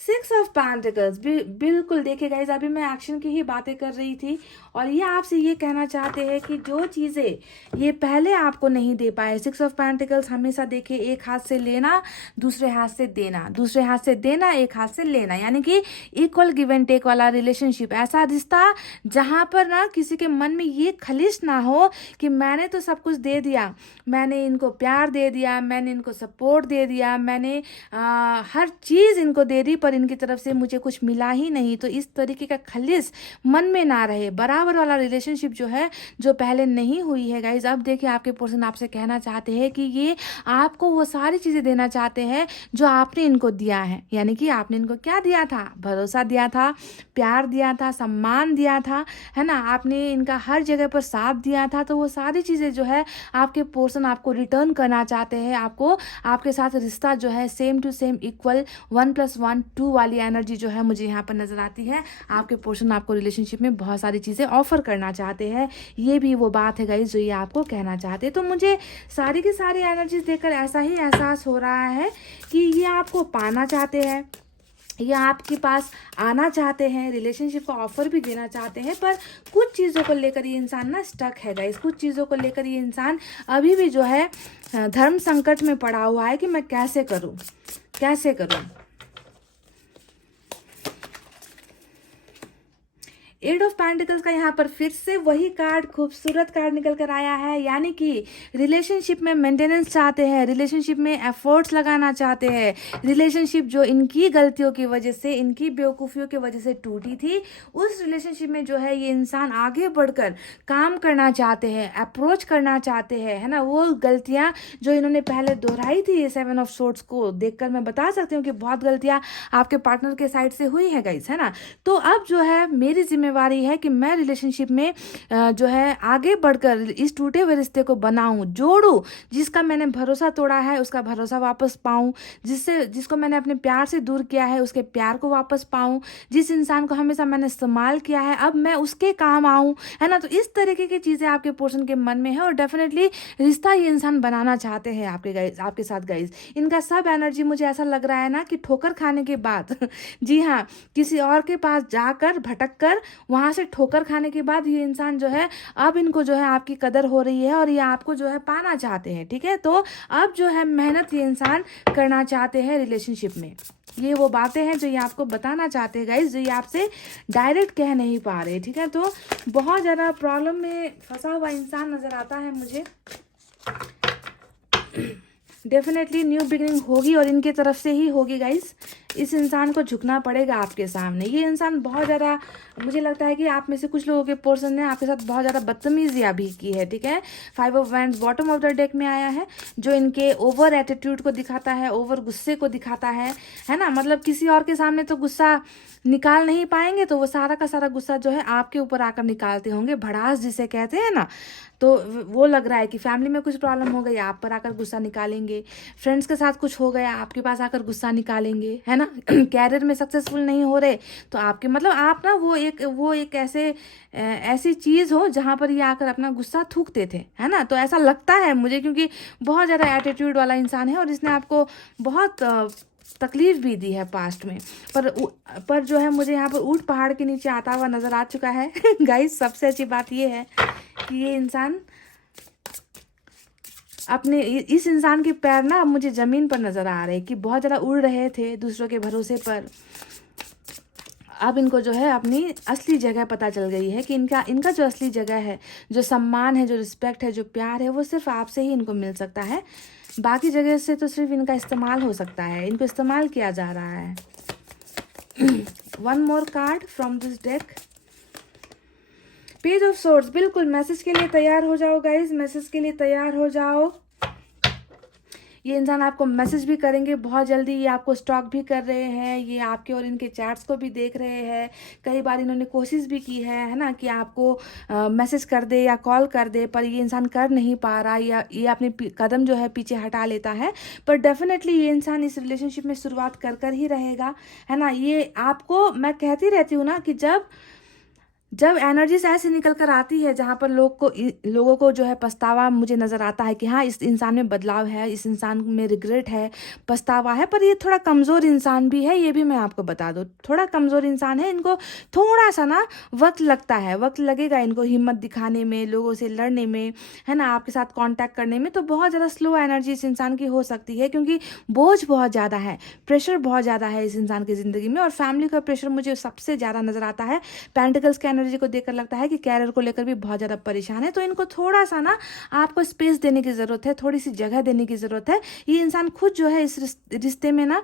6 ऑफ पेंटिकल्स, बिल्कुल देखिए गाइज, अभी मैं एक्शन की ही बातें कर रही थी और ये आपसे ये कहना चाहते हैं कि जो चीज़ें ये पहले आपको नहीं दे पाए। 6 ऑफ पेंटिकल्स हमेशा देखिए एक हाथ से लेना, दूसरे हाथ से देना, दूसरे हाथ से देना, एक हाथ से लेना, यानी कि इक्वल गिव एंड टेक वाला रिलेशनशिप। ऐसा रिश्ता जहाँ पर ना किसी के मन में ये खलिश ना हो कि मैंने तो सब कुछ दे दिया, मैंने इनको प्यार दे दिया, मैंने इनको सपोर्ट दे दिया, मैंने हर चीज़ इनको दे दी, पर इनकी तरफ से मुझे कुछ मिला ही नहीं। तो इस तरीके का खलिश मन में ना रहे, बराबर वाला रिलेशनशिप जो है जो पहले नहीं हुई है गाइज। अब देखिए आपके पर्सन आपसे कहना चाहते हैं कि ये आपको वो सारी चीज़ें देना चाहते हैं जो आपने इनको दिया है, यानी कि आपने इनको क्या दिया था, भरोसा दिया था, प्यार दिया था, सम्मान दिया था, है ना। आपने इनका हर जगह पर साथ दिया था। तो वो सारी चीज़ें जो है आपके पर्सन आपको रिटर्न करना चाहते हैं। आपको आपके साथ रिश्ता जो है सेम टू सेम इक्वल 1+1 2 वाली एनर्जी जो है मुझे यहाँ पर नज़र आती है। आपके पर्सन आपको रिलेशनशिप में बहुत सारी चीज़ें ऑफर करना चाहते हैं, ये भी वो बात है गाइस जो ये आपको कहना चाहते हैं। तो मुझे सारी की सारी एनर्जीज देखकर ऐसा ही एहसास हो रहा है कि ये आपको पाना चाहते हैं, या आपके पास आना चाहते हैं, रिलेशनशिप का ऑफर भी देना चाहते हैं, पर कुछ चीज़ों को लेकर ये इंसान ना स्टक है गाइस। कुछ चीज़ों को लेकर ये इंसान अभी भी जो है धर्म संकट में पड़ा हुआ है कि मैं कैसे करूं, कैसे करूं। 8 ऑफ पेंटिकल्स का यहाँ पर फिर से वही कार्ड, खूबसूरत कार्ड निकल कर आया है, यानी कि रिलेशनशिप में मेंटेनेंस चाहते हैं, रिलेशनशिप में एफर्ट्स लगाना चाहते हैं। रिलेशनशिप जो इनकी गलतियों की वजह से, इनकी बेवकूफ़ियों की वजह से टूटी थी, उस रिलेशनशिप में जो है ये इंसान आगे बढ़कर काम करना चाहते हैं, अप्रोच करना चाहते हैं, है ना। वो गलतियाँ जो इन्होंने पहले दोहराई थी, ये 7 ऑफ सोर्ड्स को देखकर मैं बता सकती हूँ कि बहुत गलतियाँ आपके पार्टनर के साइड से हुई है गाइस, है ना। तो अब जो है मेरी जिम्मेवारी है कि मैं रिलेशनशिप में जो है आगे बढ़कर इस टूटे हुए रिश्ते को बनाऊं, जोड़ूं, जिसका मैंने भरोसा तोड़ा है उसका भरोसा वापस पाऊं, जिसको मैंने अपने प्यार से दूर किया है उसके प्यार को वापस पाऊं, जिस इंसान को हमेशा मैंने इस्तेमाल किया है अब मैं उसके काम आऊं, है ना। तो इस तरीके की चीज़ें आपके पर्सन के मन में है और डेफिनेटली रिश्ता ये इंसान बनाना चाहते हैं आपके साथ गाइज। इनका सब एनर्जी मुझे ऐसा लग रहा है ना कि ठोकर खाने के बाद जी हाँ, किसी और के पास जाकर भटक कर वहाँ से ठोकर खाने के बाद ये इंसान जो है अब इनको जो है आपकी कदर हो रही है और ये आपको जो है पाना चाहते हैं, ठीक है। तो अब जो है मेहनत ये इंसान करना चाहते हैं रिलेशनशिप में। ये वो बातें हैं जो ये आपको बताना चाहते हैं गाइज, जो ये आपसे डायरेक्ट कह नहीं पा रहे, ठीक है। तो बहुत ज़्यादा प्रॉब्लम में फंसा हुआ इंसान नज़र आता है मुझे। डेफिनेटली न्यू बिगिनिंग होगी और इनके तरफ से ही होगी गाइज। इस इंसान को झुकना पड़ेगा आपके सामने। ये इंसान बहुत ज़्यादा, मुझे लगता है कि आप में से कुछ लोगों के पर्सन ने आपके साथ बहुत ज़्यादा बदतमीजियाँ भी की है, ठीक है। 5 of wands bottom of the deck में आया है, जो इनके ओवर एटीट्यूड को दिखाता है, ओवर गुस्से को दिखाता है ना। मतलब किसी और के सामने तो गुस्सा निकाल नहीं पाएंगे, तो वो सारा का सारा गुस्सा जो है आपके ऊपर आकर निकालते होंगे, भड़ास जिसे कहते हैं ना। तो वो लग रहा है कि फैमिली में कुछ प्रॉब्लम हो गई, आप पर आकर गुस्सा निकालेंगे। फ्रेंड्स के साथ कुछ हो गया, आपके पास आकर गुस्सा निकालेंगे, है ना। कैरियर में सक्सेसफुल नहीं हो रहे तो आपके, मतलब आप ना वो एक ऐसी चीज़ हो जहाँ पर ये आकर अपना गुस्सा थूकते थे, है ना। तो ऐसा लगता है मुझे, क्योंकि बहुत ज़्यादा एटीट्यूड वाला इंसान है और इसने आपको बहुत तकलीफ भी दी है पास्ट में। पर जो है मुझे यहाँ पर ऊंट पहाड़ के नीचे आता हुआ नज़र आ चुका है। गाइस, सबसे अच्छी बात ये है कि ये इंसान अपने, इस इंसान के पैर ना अब मुझे ज़मीन पर नज़र आ रहे हैं कि बहुत ज़्यादा उड़ रहे थे दूसरों के भरोसे पर। अब इनको जो है अपनी असली जगह पता चल गई है कि इनका जो असली जगह है, जो सम्मान है, जो रिस्पेक्ट है, जो प्यार है, वो सिर्फ आपसे ही इनको मिल सकता है। बाकी जगह से तो सिर्फ इनका इस्तेमाल हो सकता है, इनको इस्तेमाल किया जा रहा है। One more card from this deck, page of swords. बिल्कुल मैसेज के लिए तैयार हो जाओ गाइज, मैसेज के लिए तैयार हो जाओ। ये इंसान आपको मैसेज भी करेंगे बहुत जल्दी, ये आपको स्टॉक भी कर रहे हैं, ये आपके और इनके चैट्स को भी देख रहे हैं। कई बार इन्होंने कोशिश भी की है ना, कि आपको मैसेज कर दे या कॉल कर दे, पर ये इंसान कर नहीं पा रहा, या ये अपने कदम जो है पीछे हटा लेता है। पर डेफिनेटली ये इंसान इस रिलेशनशिप में शुरुआत कर ही रहेगा, है ना। ये आपको, मैं कहती रहती हूँ ना कि जब एनर्जीज ऐसे निकल कर आती है जहाँ पर लोगों को जो है पछतावा मुझे नज़र आता है कि हाँ, इस इंसान में बदलाव है, इस इंसान में रिग्रेट है, पछतावा है। पर ये थोड़ा कमज़ोर इंसान भी है, ये भी मैं आपको बता दूँ, थोड़ा कमज़ोर इंसान है। इनको थोड़ा सा ना वक्त लगता है, वक्त लगेगा इनको हिम्मत दिखाने में, लोगों से लड़ने में, है ना, आपके साथ कॉन्टैक्ट करने में। तो बहुत ज़्यादा स्लो एनर्जी इस इंसान की हो सकती है, क्योंकि बोझ बहुत ज़्यादा है, प्रेशर बहुत ज़्यादा है इस इंसान की ज़िंदगी में। और फैमिली का प्रेशर मुझे सबसे ज़्यादा नज़र आता है। पेंटिकल्स के एनर्जी को देखकर लगता है कि कैरियर को लेकर भी बहुत ज़्यादा परेशान है। तो इनको थोड़ा सा ना आपको स्पेस देने की ज़रूरत है, थोड़ी सी जगह देने की ज़रूरत है। ये इंसान खुद जो है इस रिश्ते में ना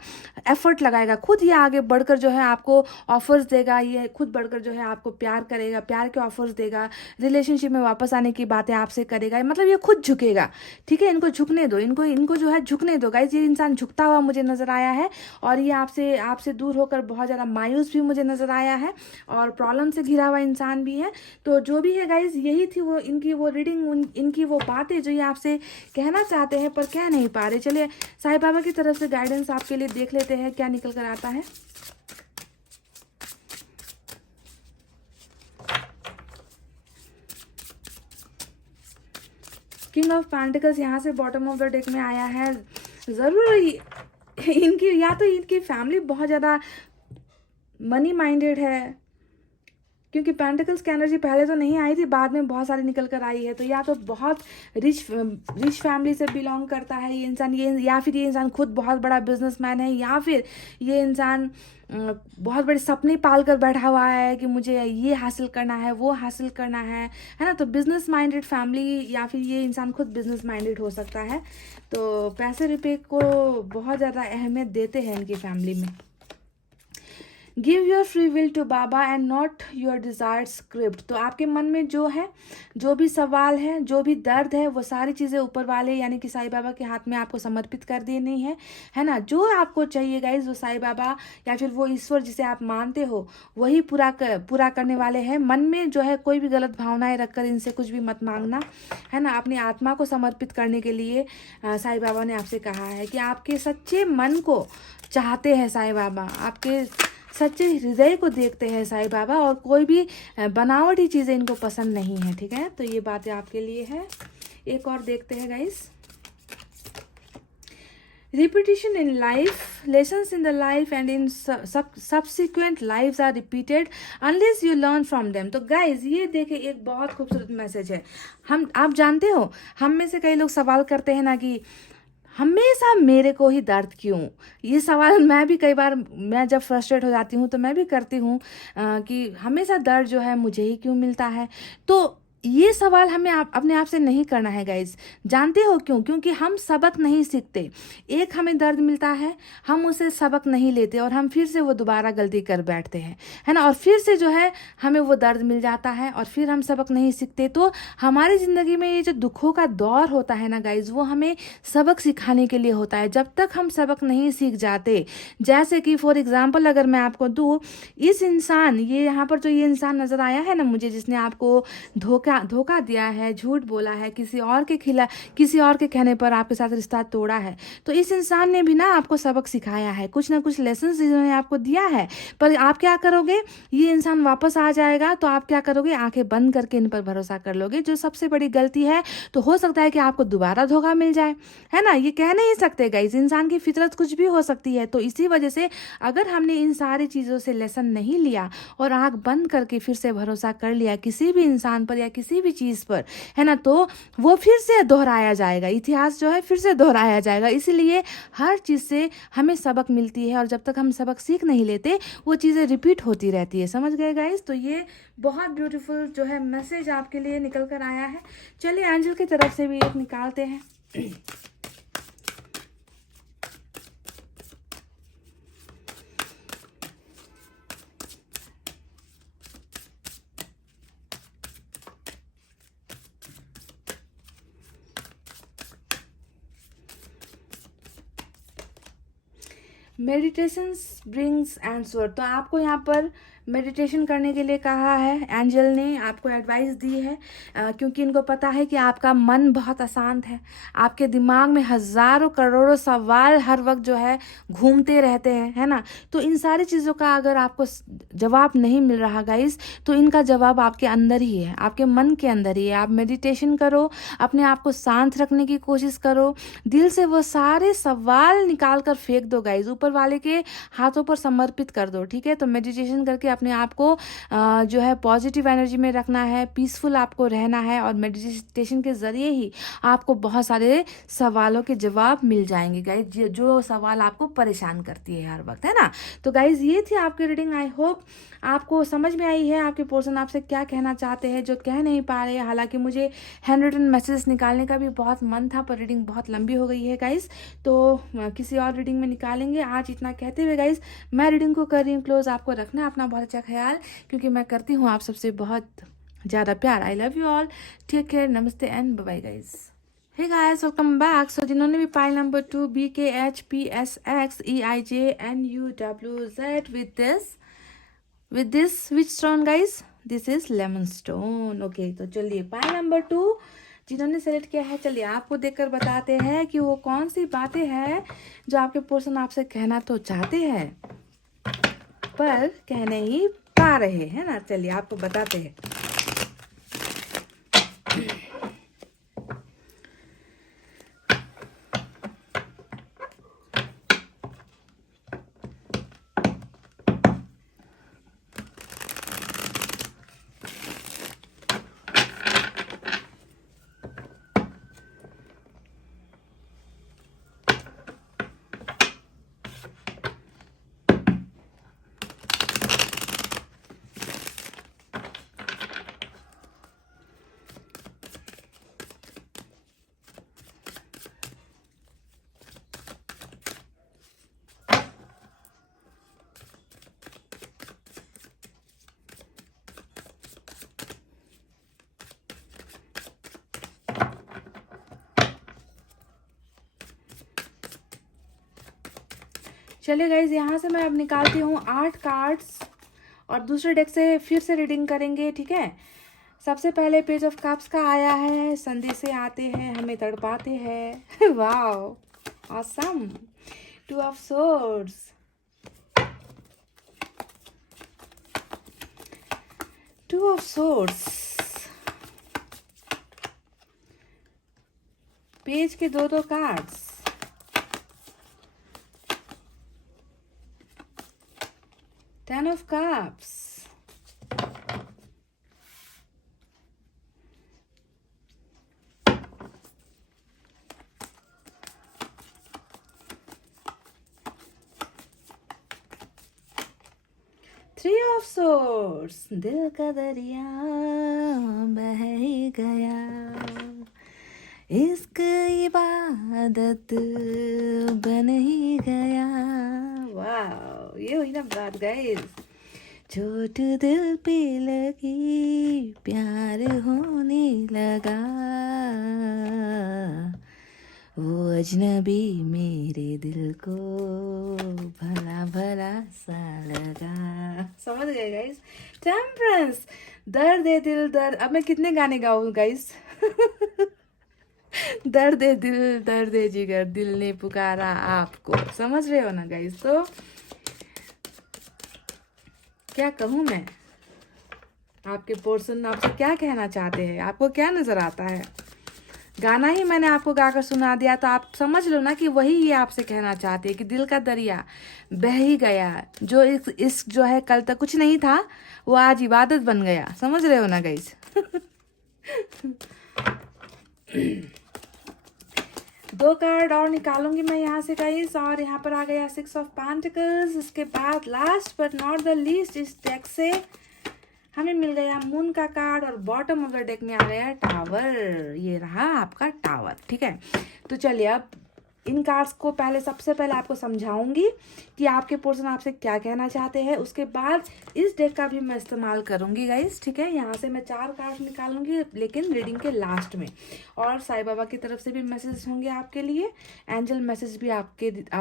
एफर्ट लगाएगा, खुद ये आगे बढ़कर जो है आपको ऑफर्स देगा, ये खुद बढ़कर जो है आपको प्यार करेगा, प्यार के ऑफर्स देगा, रिलेशनशिप में वापस आने की बातें आपसे करेगा। मतलब ये खुद झुकेगा, ठीक है। इनको झुकने दो, इनको जो है झुकने दो गाइस। ये इंसान झुकता हुआ मुझे नज़र आया है, और ये आपसे दूर होकर बहुत ज़्यादा मायूस भी मुझे नज़र आया है, और प्रॉब्लम से घिरा हुआ इंसान भी है। तो जो भी है गाइज, यही थी वो इनकी वो रीडिंग, इनकी वो बातें जो ये आपसे कहना चाहते हैं पर कह नहीं पा रहे। चलिए साईं बाबा की तरफ से गाइडेंस आपके लिए देख लेते हैं क्या निकल कर आता है। किंग ऑफ पेंटिकल्स यहाँ से बॉटम ऑफ द डेक में आया है। ज़रूर इनकी, या तो इनकी फैमिली बहुत ज़्यादा मनी माइंडेड है, क्योंकि पेंटिकल्स की एनर्जी पहले तो नहीं आई थी, बाद में बहुत सारी निकल कर आई है। तो या तो बहुत रिच फैमिली से बिलोंग करता है ये इंसान, या फिर ये इंसान खुद बहुत बड़ा बिजनेसमैन है, या फिर ये इंसान बहुत बड़े सपने पाल कर बैठा हुआ है कि मुझे ये हासिल करना है, वो हासिल करना है ना। तो बिजनेस माइंडेड फैमिली, या फिर ये इंसान खुद बिजनेस माइंडेड हो सकता है। तो पैसे रुपये को बहुत ज़्यादा अहमियत देते हैं इनकी फैमिली में। Give your free will to Baba and not your desired script. तो आपके मन में जो है, जो भी सवाल है, जो भी दर्द है, वो सारी चीज़ें ऊपर वाले यानी कि साईं बाबा के हाथ में आपको समर्पित कर देनी है ना। जो आपको चाहिए गाइज, वो साईं बाबा या फिर वो ईश्वर जिसे आप मानते हो वही पूरा करने वाले हैं। मन में जो है कोई भी गलत भावनाएं रखकर इनसे कुछ भी मत मांगना, है ना। अपनी आत्मा को समर्पित करने के लिए साईं बाबा ने आपसे कहा है कि आपके सच्चे मन को चाहते हैं साईं बाबा, आपके सच्चे हृदय को देखते हैं साईं बाबा, और कोई भी बनावटी चीज़ें इनको पसंद नहीं है, ठीक है। तो ये बातें आपके लिए है। एक और देखते हैं guys. Repetition in life, lessons in the life and in subsequent lives are repeated unless you learn from them। तो गाइज ये देखे, एक बहुत खूबसूरत मैसेज है। आप जानते हो, हम में से कई लोग सवाल करते हैं ना कि हमेशा मेरे को ही दर्द क्यों। ये सवाल मैं भी कई बार, मैं जब फ्रस्ट्रेट हो जाती हूँ तो मैं भी करती हूँ कि हमेशा दर्द जो है मुझे ही क्यों मिलता है। तो ये सवाल हमें अपने आप से नहीं करना है गाइज। जानते हो क्यों? क्योंकि हम सबक नहीं सीखते। एक हमें दर्द मिलता है, हम उसे सबक नहीं लेते और हम फिर से वो दोबारा गलती कर बैठते हैं, है ना। और फिर से जो है हमें वो दर्द मिल जाता है और फिर हम सबक नहीं सीखते। तो हमारी ज़िंदगी में ये जो दुखों का दौर होता है ना गाइज, वो हमें सबक सिखाने के लिए होता है। जब तक हम सबक नहीं सीख जाते, जैसे कि फॉर एग्जाम्पल अगर मैं आपको दूँ, इस इंसान, ये यहाँ पर जो ये इंसान नज़र आया है ना मुझे, जिसने आपको धोखा धोखा दिया है, झूठ बोला है, किसी और के कहने पर आपके साथ रिश्ता तोड़ा है, तो इस इंसान ने भी ना आपको सबक सिखाया है, कुछ ना कुछ लेसन इन्होंने आपको दिया है। पर आप क्या करोगे? ये इंसान वापस आ जाएगा तो आप क्या करोगे? आंखें बंद करके इन पर भरोसा कर लोगे, जो सबसे बड़ी गलती है। तो हो सकता है कि आपको दोबारा धोखा मिल जाए, है ना। ये कह नहीं सकते गाइस, इंसान की फितरत कुछ भी हो सकती है। तो इसी वजह से अगर हमने इन सारी चीज़ों से लेसन नहीं लिया और आंख बंद करके फिर से भरोसा कर लिया किसी भी इंसान पर या किसी भी चीज़ पर, है ना, तो वो फिर से दोहराया जाएगा, इतिहास जो है फिर से दोहराया जाएगा। इसीलिए हर चीज़ से हमें सबक मिलती है और जब तक हम सबक सीख नहीं लेते वो चीज़ें रिपीट होती रहती है। समझ गए गाइस? तो ये बहुत ब्यूटीफुल जो है मैसेज आपके लिए निकल कर आया है। चलिए एंजल की तरफ से भी एक निकालते हैं। Meditations brings answer. तो आपको यहाँ पर मेडिटेशन करने के लिए कहा है, एंजल ने आपको एडवाइस दी है, क्योंकि इनको पता है कि आपका मन बहुत अशांत है, आपके दिमाग में हज़ारों करोड़ों सवाल हर वक्त जो है घूमते रहते हैं, है ना। तो इन सारी चीज़ों का अगर आपको जवाब नहीं मिल रहा गाइस, तो इनका जवाब आपके अंदर ही है, आपके मन के अंदर ही है। आप मेडिटेशन करो, अपने आप को शांत रखने की कोशिश करो, दिल से वो सारे सवाल निकाल कर फेंक दो गाइस, ऊपर वाले के हाथों पर समर्पित कर दो, ठीक है। तो मेडिटेशन करके अपने आप को जो है पॉजिटिव एनर्जी में रखना है, पीसफुल आपको रहना है और मेडिटेशन के ज़रिए ही आपको बहुत सारे सवालों के जवाब मिल जाएंगे गाइज, जो सवाल आपको परेशान करती है हर वक्त, है ना। तो गाइज ये थी आपकी रीडिंग। आई होप आपको समझ में आई है आपके पर्सन आपसे क्या कहना चाहते हैं, जो कह नहीं पा रहे हैं। हालांकि मुझे हैंड रिटन मैसेज निकालने का भी बहुत मन था, पर रीडिंग बहुत लंबी हो गई है गाइज, तो किसी और रीडिंग में निकालेंगे। आज इतना कहते हुए गाइज मैं रीडिंग को कर रही हूँ क्लोज। आपको रखना अपना बहुत अच्छा ख्याल, क्योंकि मैं करती हूँ आप सबसे बहुत ज़्यादा प्यार। I love you all, take care, नमस्ते and bye guys. Hey guys, welcome back. So जिन्होंने भी pile number 2 BKHPSXEIJNUWZ with this which stone guys? This is lemon stone. Okay, तो चलिए पाइल नंबर 2 जिन्होंने सेलेक्ट किया है, चलिए आपको देखकर बताते हैं कि वो कौन सी बातें हैं जो आपके पर्सन आपसे कहना तो चाहते हैं पर कह नहीं पा रहे हैं ना। चलिए आपको बताते हैं। चलिए गाइज, यहाँ से मैं अब निकालती हूँ 8 कार्ड्स और दूसरे डेक से फिर से रीडिंग करेंगे, ठीक है। सबसे पहले पेज ऑफ कप्स का आया है, संदेशे आते हैं हमें तड़पाते हैं wow awesome. 2 of swords, 2 of swords, page के 2 cards, 10 of cups, three of swords, दिल का दरिया बह ही गया, इश्क इबादत बन ही गया। वाह, ये हुई ना बात गाइस। चोट दिल पे लगी, प्यार होने लगा, वो अजनबी मेरे दिल को भला भला सा लगा। समझ गए गाइस? टेम्परेंस, दर्द है दिल दर्द। अब मैं कितने गाने गाऊं गाइस? दर्द है दिल, दर्द है जिगर, दिल ने पुकारा आपको। समझ रहे हो ना गाइस? तो क्या कहूँ मैं, आपके पोर्शन आपसे क्या कहना चाहते हैं, आपको क्या नजर आता है? गाना ही मैंने आपको गाकर सुना दिया तो आप समझ लो ना कि वही ये आपसे कहना चाहते हैं कि दिल का दरिया बह ही गया, जो इस जो है कल तक कुछ नहीं था वो आज इबादत बन गया। समझ रहे हो ना गाइस? दो कार्ड और निकालूंगी मैं यहाँ से गाइस, और यहाँ पर आ गया सिक्स ऑफ पेंटिकल्स। इसके बाद last but not the least, इस डेक से हमें मिल गया मून का कार्ड, और बॉटम ऑफ द डेक में आ गया टावर। ये रहा आपका टावर, ठीक है। तो चलिए अब इन कार्ड्स को सबसे पहले आपको समझाऊंगी कि आपके पर्सन आपसे क्या कहना चाहते हैं। उसके बाद इस डेक का भी मैं इस्तेमाल करूंगी गाइस, ठीक है। यहाँ से मैं 4 कार्ड निकालूंगी लेकिन रीडिंग के लास्ट में, और साईं बाबा की तरफ से भी मैसेज होंगे आपके लिए, एंजल मैसेज भी आप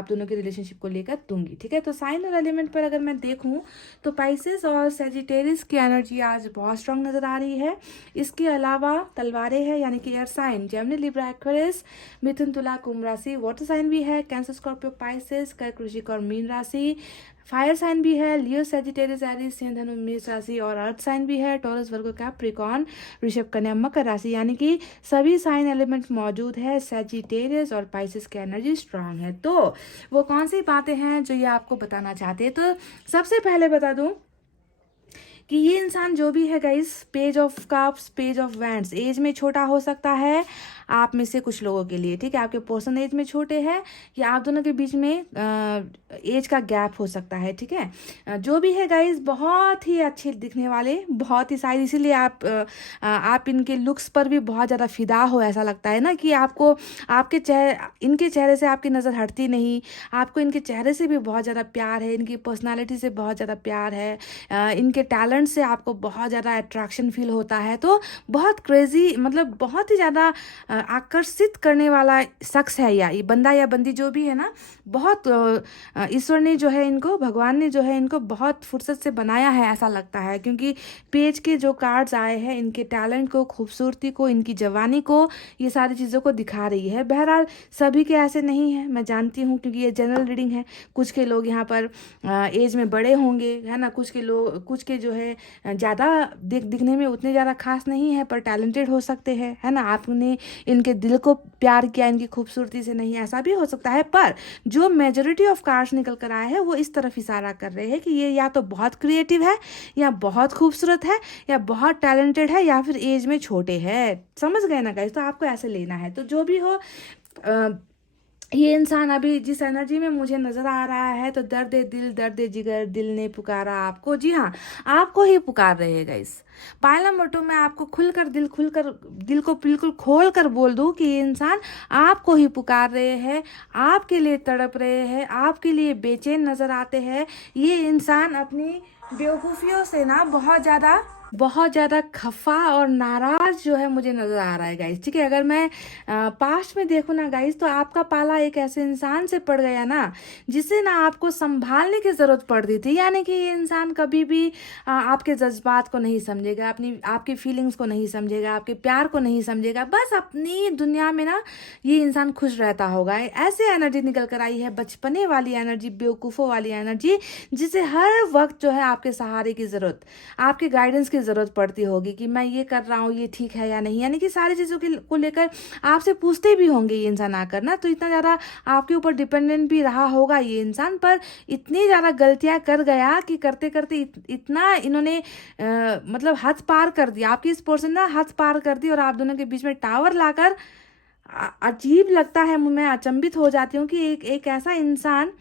दोनों के रिलेशनशिप को लेकर दूंगी, ठीक है। तो साइन और एलिमेंट पर अगर मैं देखूँ तो पाइसेस और सेजिटेरियस की एनर्जी आज बहुत स्ट्रांग नजर आ रही है। इसके अलावा तलवारें हैं, यानी कि air sign Gemini Libra Aquarius, मिथुन तुला कुंभ राशि, वाटर साइन भी है कैंसर स्कॉर्पियो पाइसेस, कर्क वृश्चिक और मीन राशि, फायर साइन भी है लियो सेजिटेरियस एरीज सिंह धनु मेष राशि, और अर्थ साइन भी है टॉरस वर्गो कैप्रिकॉर्न ऋषभ कन्या मकर राशि, यानी कि सभी साइन एलिमेंट्स मौजूद है। सेजिटेरियस और पाइसेस की एनर्जी स्ट्रांग है। तो वो कौन सी बातें हैं जो ये आपको बताना चाहते हैं? तो सबसे पहले बता दूं कि ये इंसान जो भी है guys, page of cups, page of wands, age में छोटा हो सकता है आप में से कुछ लोगों के लिए, ठीक है। आपके पर्सन एज में छोटे हैं या आप दोनों के बीच में एज का गैप हो सकता है, ठीक है। जो भी है गाइस, बहुत ही अच्छे दिखने वाले, बहुत ही शायद इसीलिए आप इनके लुक्स पर भी बहुत ज़्यादा फिदा हो। ऐसा लगता है ना कि आपको इनके चेहरे से आपकी नज़र हटती नहीं, आपको इनके चेहरे से भी बहुत ज़्यादा प्यार है, इनकी पर्सनालिटी से बहुत ज़्यादा प्यार है, इनके टैलेंट से आपको बहुत ज़्यादा अट्रैक्शन फील होता है। तो बहुत क्रेजी, मतलब बहुत ही ज़्यादा आकर्षित करने वाला शख्स है या ये बंदा या बंदी जो भी है ना, बहुत ईश्वर ने जो है इनको, भगवान ने जो है इनको बहुत फुर्सत से बनाया है ऐसा लगता है, क्योंकि पेज के जो कार्ड्स आए हैं इनके टैलेंट को, खूबसूरती को, इनकी जवानी को, ये सारी चीज़ों को दिखा रही है। बहरहाल सभी के ऐसे नहीं है, मैं जानती हूँ, क्योंकि ये जनरल रीडिंग है। कुछ के लोग यहाँ पर एज में बड़े होंगे, है ना, कुछ के जो है ज़्यादा दिखने में उतने ज़्यादा खास नहीं है पर टैलेंटेड हो सकते हैं, है ना। आपने इनके दिल को प्यार किया इनकी खूबसूरती से, नहीं, ऐसा भी हो सकता है। पर जो मेजॉरिटी ऑफ कार्ड्स निकल कर आए हैं वो इस तरफ इशारा कर रहे हैं कि ये या तो बहुत क्रिएटिव है, या बहुत खूबसूरत है, या बहुत टैलेंटेड है, या फिर एज में छोटे हैं। समझ गए ना गाइस? तो आपको ऐसे लेना है। तो जो भी हो, ये इंसान अभी जिस एनर्जी में मुझे नज़र आ रहा है, तो दर्द दिल, दर्द जिगर, दिल ने पुकारा आपको। जी हाँ, आपको ही पुकार रहे हैं गाइस। पायला मोटो मैं आपको दिल को बिल्कुल खोल कर बोल दूं कि ये इंसान आपको ही पुकार रहे हैं, आपके लिए तड़प रहे हैं, आपके लिए बेचैन नज़र आते हैं। ये इंसान अपनी बेवकूफ़ियों से ना बहुत ज़्यादा खफा और नाराज़ जो है मुझे नज़र आ रहा है गाइस, ठीक है। अगर मैं पास्ट में देखूँ ना गाइस, तो आपका पाला एक ऐसे इंसान से पड़ गया ना जिसे ना आपको संभालने की ज़रूरत पड़ रही थी। यानी कि ये इंसान कभी भी आपके जज्बात को नहीं समझेगा, आपकी फीलिंग्स को नहीं समझेगा, आपके प्यार को नहीं समझेगा, बस अपनी दुनिया में ना ये इंसान खुश रहता होगा। ऐसे एनर्जी निकल कर आई है, बचपने वाली एनर्जी, बेवकूफ़ों वाली एनर्जी, जिसे हर वक्त जो है आपके सहारे की ज़रूरत, आपके गाइडेंस की ज़रूरत पड़ती होगी कि मैं ये कर रहा हूँ, ये ठीक है या नहीं। यानी कि सारी चीज़ों को लेकर आपसे पूछते भी होंगे ये इंसान आकर ना, तो इतना ज़्यादा आपके ऊपर डिपेंडेंट भी रहा होगा ये इंसान। पर इतनी ज़्यादा गलतियाँ कर गया कि करते करते इतना इन्होंने मतलब हद पार कर दिया, आपकी इस पर्सन ना हद पार कर दी, और आप दोनों के बीच में टावर लाकर, अजीब लगता है, मैं अचंभित हो जाती हूँ कि एक ऐसा इंसान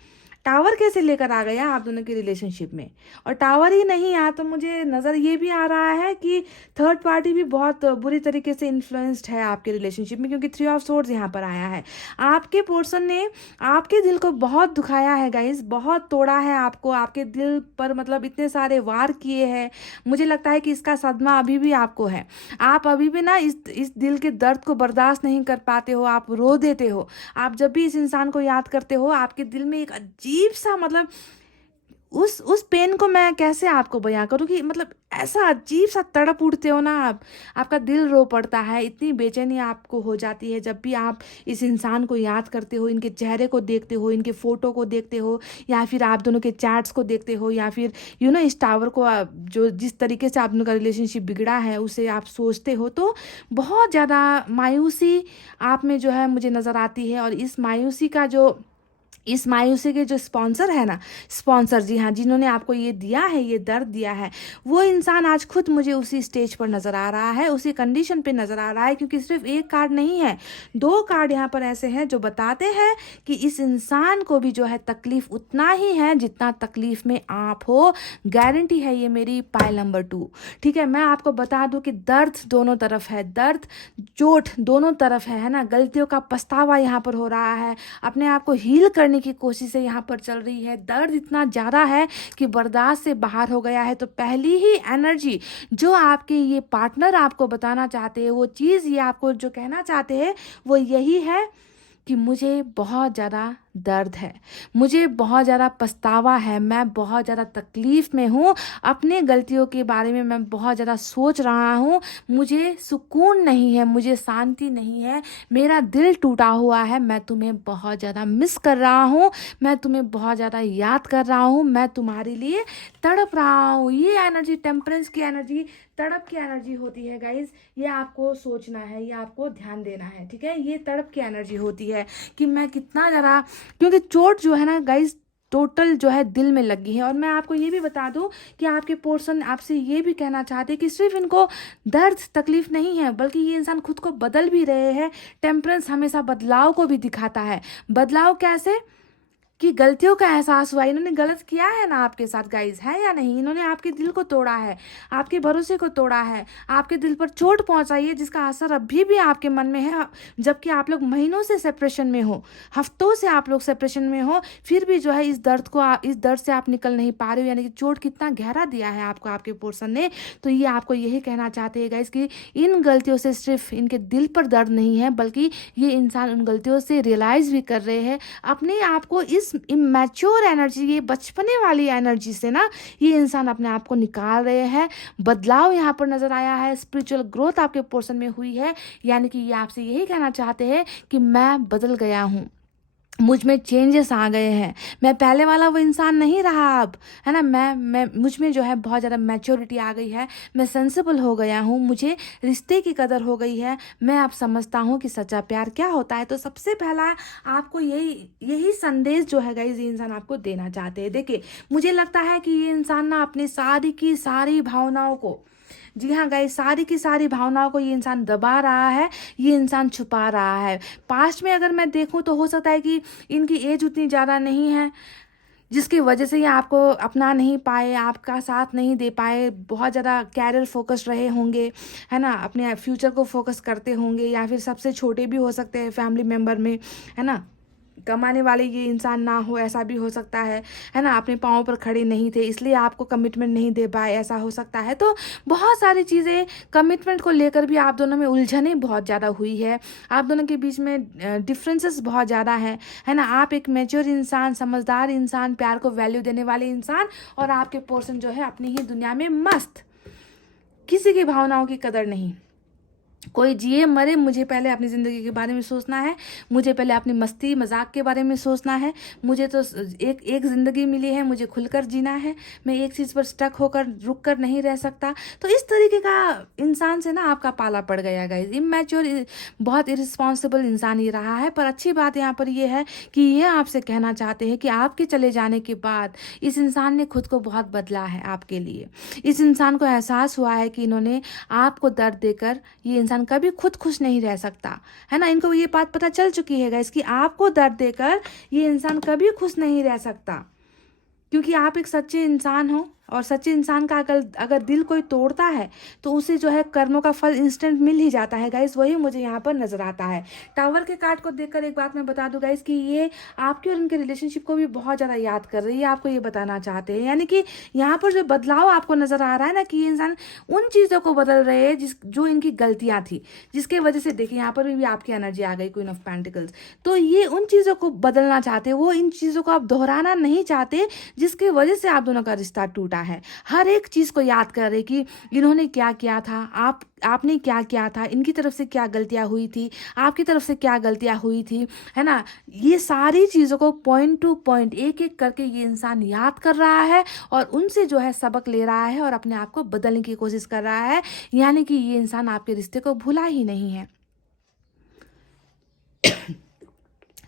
टावर कैसे लेकर आ गया आप दोनों की रिलेशनशिप में। और टावर ही नहीं, यहाँ तो मुझे नज़र ये भी आ रहा है कि थर्ड पार्टी भी बहुत बुरी तरीके से इन्फ्लुएंस्ड है आपके रिलेशनशिप में, क्योंकि 3 ऑफ सोर्ड्स यहाँ पर आया है। आपके पर्सन ने आपके दिल को बहुत दुखाया है गाइस, बहुत तोड़ा है आपको, आपके दिल पर मतलब इतने सारे वार किए हैं। मुझे लगता है कि इसका सदमा अभी भी आपको है। आप अभी भी ना इस दिल के दर्द को बर्दाश्त नहीं कर पाते हो, आप रो देते हो। आप जब भी इस इंसान को याद करते हो, आपके दिल में एक अजीब सा मतलब उस पेन को मैं कैसे आपको बयां करूं कि मतलब ऐसा अजीब सा तड़प उठते हो ना आप, आपका दिल रो पड़ता है। इतनी बेचैनी आपको हो जाती है जब भी आप इस इंसान को याद करते हो, इनके चेहरे को देखते हो, इनके फ़ोटो को देखते हो, या फिर आप दोनों के चैट्स को देखते हो, या फिर इस टावर को जो जिस तरीके से आप दोनों का रिलेशनशिप बिगड़ा है उसे आप सोचते हो, तो बहुत ज़्यादा मायूसी आप में जो है मुझे नज़र आती है। और इस मायूसी के जो स्पॉन्सर है ना, स्पॉन्सर, जी हाँ, जिन्होंने आपको ये दिया है, ये दर्द दिया है, वो इंसान आज खुद मुझे उसी स्टेज पर नज़र आ रहा है, उसी कंडीशन पे नज़र आ रहा है। क्योंकि सिर्फ एक कार्ड नहीं है, 2 कार्ड यहाँ पर ऐसे हैं जो बताते हैं कि इस इंसान को भी जो है तकलीफ उतना ही है जितना तकलीफ में आप हो। गारंटी है ये मेरी, पाइल नंबर 2। ठीक है, मैं आपको बता दूं कि दर्द दोनों तरफ है, दर्द चोट दोनों तरफ है ना। गलतियों का पछतावा यहाँ पर हो रहा है, अपने आप को हील करने की कोशिशें यहाँ पर चल रही है। दर्द इतना ज़्यादा है कि बर्दाश्त से बाहर हो गया है। तो पहली ही एनर्जी जो आपके ये पार्टनर आपको बताना चाहते हैं, वो चीज़ ये आपको जो कहना चाहते हैं, वो यही है कि मुझे बहुत ज़्यादा दर्द है, मुझे बहुत ज़्यादा पछतावा है, मैं बहुत ज़्यादा तकलीफ़ में हूँ, अपने गलतियों के बारे में मैं बहुत ज़्यादा सोच रहा हूँ, मुझे सुकून नहीं है, मुझे शांति नहीं है, मेरा दिल टूटा हुआ है, मैं तुम्हें बहुत ज़्यादा मिस कर रहा हूँ, मैं तुम्हें बहुत ज़्यादा याद कर रहा हूँ, मैं तुम्हारे लिए तड़प रहा हूँ। ये एनर्जी टेम्परेंस की एनर्जी, तड़प की एनर्जी होती है गाइज। ये आपको सोचना है, ये आपको ध्यान देना है, ठीक है। ये तड़प की एनर्जी होती है कि मैं कितना ज़्यादा, क्योंकि चोट जो है ना गाइज टोटल जो है दिल में लगी है। और मैं आपको ये भी बता दूं कि आपके पर्सन आपसे ये भी कहना चाहते हैं कि सिर्फ इनको दर्द तकलीफ नहीं है, बल्कि ये इंसान खुद को बदल भी रहे हैं। टेम्परेंस हमेशा बदलाव को भी दिखाता है। बदलाव कैसे कि गलतियों का एहसास हुआ, इन्होंने गलत किया है ना आपके साथ गाइज, है या नहीं। इन्होंने आपके दिल को तोड़ा है, आपके भरोसे को तोड़ा है, आपके दिल पर चोट पहुंचाई है, जिसका असर अभी भी आपके मन में है। जबकि आप लोग महीनों से सेपरेशन में हो, हफ्तों से आप लोग सेपरेशन में हो, फिर भी जो है इस दर्द से आप निकल नहीं पा रहे हो। यानी कि चोट कितना गहरा दिया है आपको आपके पर्सन ने। तो ये आपको यही कहना चाहते हैं गाइज कि इन गलतियों से सिर्फ इनके दिल पर दर्द नहीं है, बल्कि ये इंसान उन गलतियों से रियलाइज भी कर रहे हैं अपने आप को। इस इमेच्योर एनर्जी, ये बचपने वाली एनर्जी से ना ये इंसान अपने आप को निकाल रहे हैं। बदलाव यहाँ पर नजर आया है, स्पिरिचुअल ग्रोथ आपके पर्सन में हुई है। यानी कि ये आपसे यही कहना चाहते हैं कि मैं बदल गया हूँ, मुझ में चेंजेस आ गए हैं, मैं पहले वाला वो इंसान नहीं रहा अब, है ना। मैं मुझ में जो है बहुत ज़्यादा मैच्योरिटी आ गई है, मैं सेंसिबल हो गया हूँ, मुझे रिश्ते की कदर हो गई है, मैं अब समझता हूँ कि सच्चा प्यार क्या होता है। तो सबसे पहला आपको यही संदेश जो है गाइस ये इंसान आपको देना चाहते हैं। देखिए, मुझे लगता है कि ये इंसान ना अपनी सारी की सारी भावनाओं को, जी हाँ गाइस, सारी की सारी भावनाओं को ये इंसान दबा रहा है, ये इंसान छुपा रहा है। पास्ट में अगर मैं देखूं तो हो सकता है कि इनकी एज उतनी ज़्यादा नहीं है, जिसकी वजह से ये आपको अपना नहीं पाए, आपका साथ नहीं दे पाए, बहुत ज़्यादा कैरियर फोकस रहे होंगे, है ना, अपने फ्यूचर को फोकस करते होंगे, या फिर सबसे छोटे भी हो सकते हैं फैमिली मेम्बर में, है ना, कमाने वाले ये इंसान ना हो, ऐसा भी हो सकता है ना। अपने पाँव पर खड़े नहीं थे इसलिए आपको कमिटमेंट नहीं दे पाए, ऐसा हो सकता है। तो बहुत सारी चीज़ें, कमिटमेंट को लेकर भी आप दोनों में उलझनें बहुत ज़्यादा हुई है, आप दोनों के बीच में डिफरेंसेस बहुत ज़्यादा है ना। आप एक मैच्योर इंसान, समझदार इंसान, प्यार को वैल्यू देने वाले इंसान, और आपके पर्सन जो है अपनी ही दुनिया में मस्त, किसी की भावनाओं की कदर नहीं। कोई जिए मरे, मुझे पहले अपनी ज़िंदगी के बारे में सोचना है, मुझे पहले अपनी मस्ती मजाक के बारे में सोचना है। मुझे तो एक ज़िंदगी मिली है, मुझे खुलकर जीना है, मैं एक चीज़ पर स्टक होकर रुक कर नहीं रह सकता। तो इस तरीके का इंसान से ना आपका पाला पड़ गया गाइस। इमैच्योर, बहुत इरिस्पॉन्सिबल इंसान ये रहा है। पर अच्छी बात यहाँ पर ये है कि ये आपसे कहना चाहते हैं कि आपके चले जाने के बाद इस इंसान ने खुद को बहुत बदला है आपके लिए। इस इंसान को एहसास हुआ है कि इन्होंने आपको दर्द देकर, ये इंसान कभी खुद खुश नहीं रह सकता, है ना। इनको ये बात पता चल चुकी है गाइस कि आपको दर्द देकर ये इंसान कभी खुश नहीं रह सकता, क्योंकि आप एक सच्चे इंसान हो। और सच्चे इंसान का अगर दिल कोई तोड़ता है तो उसे जो है कर्मों का फल इंस्टेंट मिल ही जाता है गाइस। वही मुझे यहाँ पर नजर आता है। टावर के कार्ड को देखकर एक बात मैं बता दूं गाइस कि ये आपके और इनके रिलेशनशिप को भी बहुत ज़्यादा याद कर रही है, आपको ये बताना चाहते हैं। यानी कि यहाँ पर जो बदलाव आपको नजर आ रहा है ना, कि ये इंसान उन चीज़ों को बदल रहे हैं जो इनकी गलतियाँ थी, जिसके वजह से देखिए यहाँ पर भी आपकी एनर्जी आ गई, क्वीन ऑफ पेंटिकल्स। तो ये उन चीज़ों को बदलना चाहते, वो इन चीज़ों को आप दोहराना नहीं चाहते जिसकी वजह से आप दोनों का रिश्ता टूटा है। हर एक चीज को याद कर रहे कि इन्होंने क्या किया था, आपने क्या किया था, इनकी तरफ से क्या गलतियां हुई थी, आपकी तरफ से क्या गलतियां हुई थी, है ना। ये सारी चीजों को पॉइंट टू पॉइंट एक एक करके ये इंसान याद कर रहा है और उनसे जो है सबक ले रहा है और अपने आप को बदलने की कोशिश कर रहा है। यानी कि ये इंसान आपके रिश्ते को भूला ही नहीं है।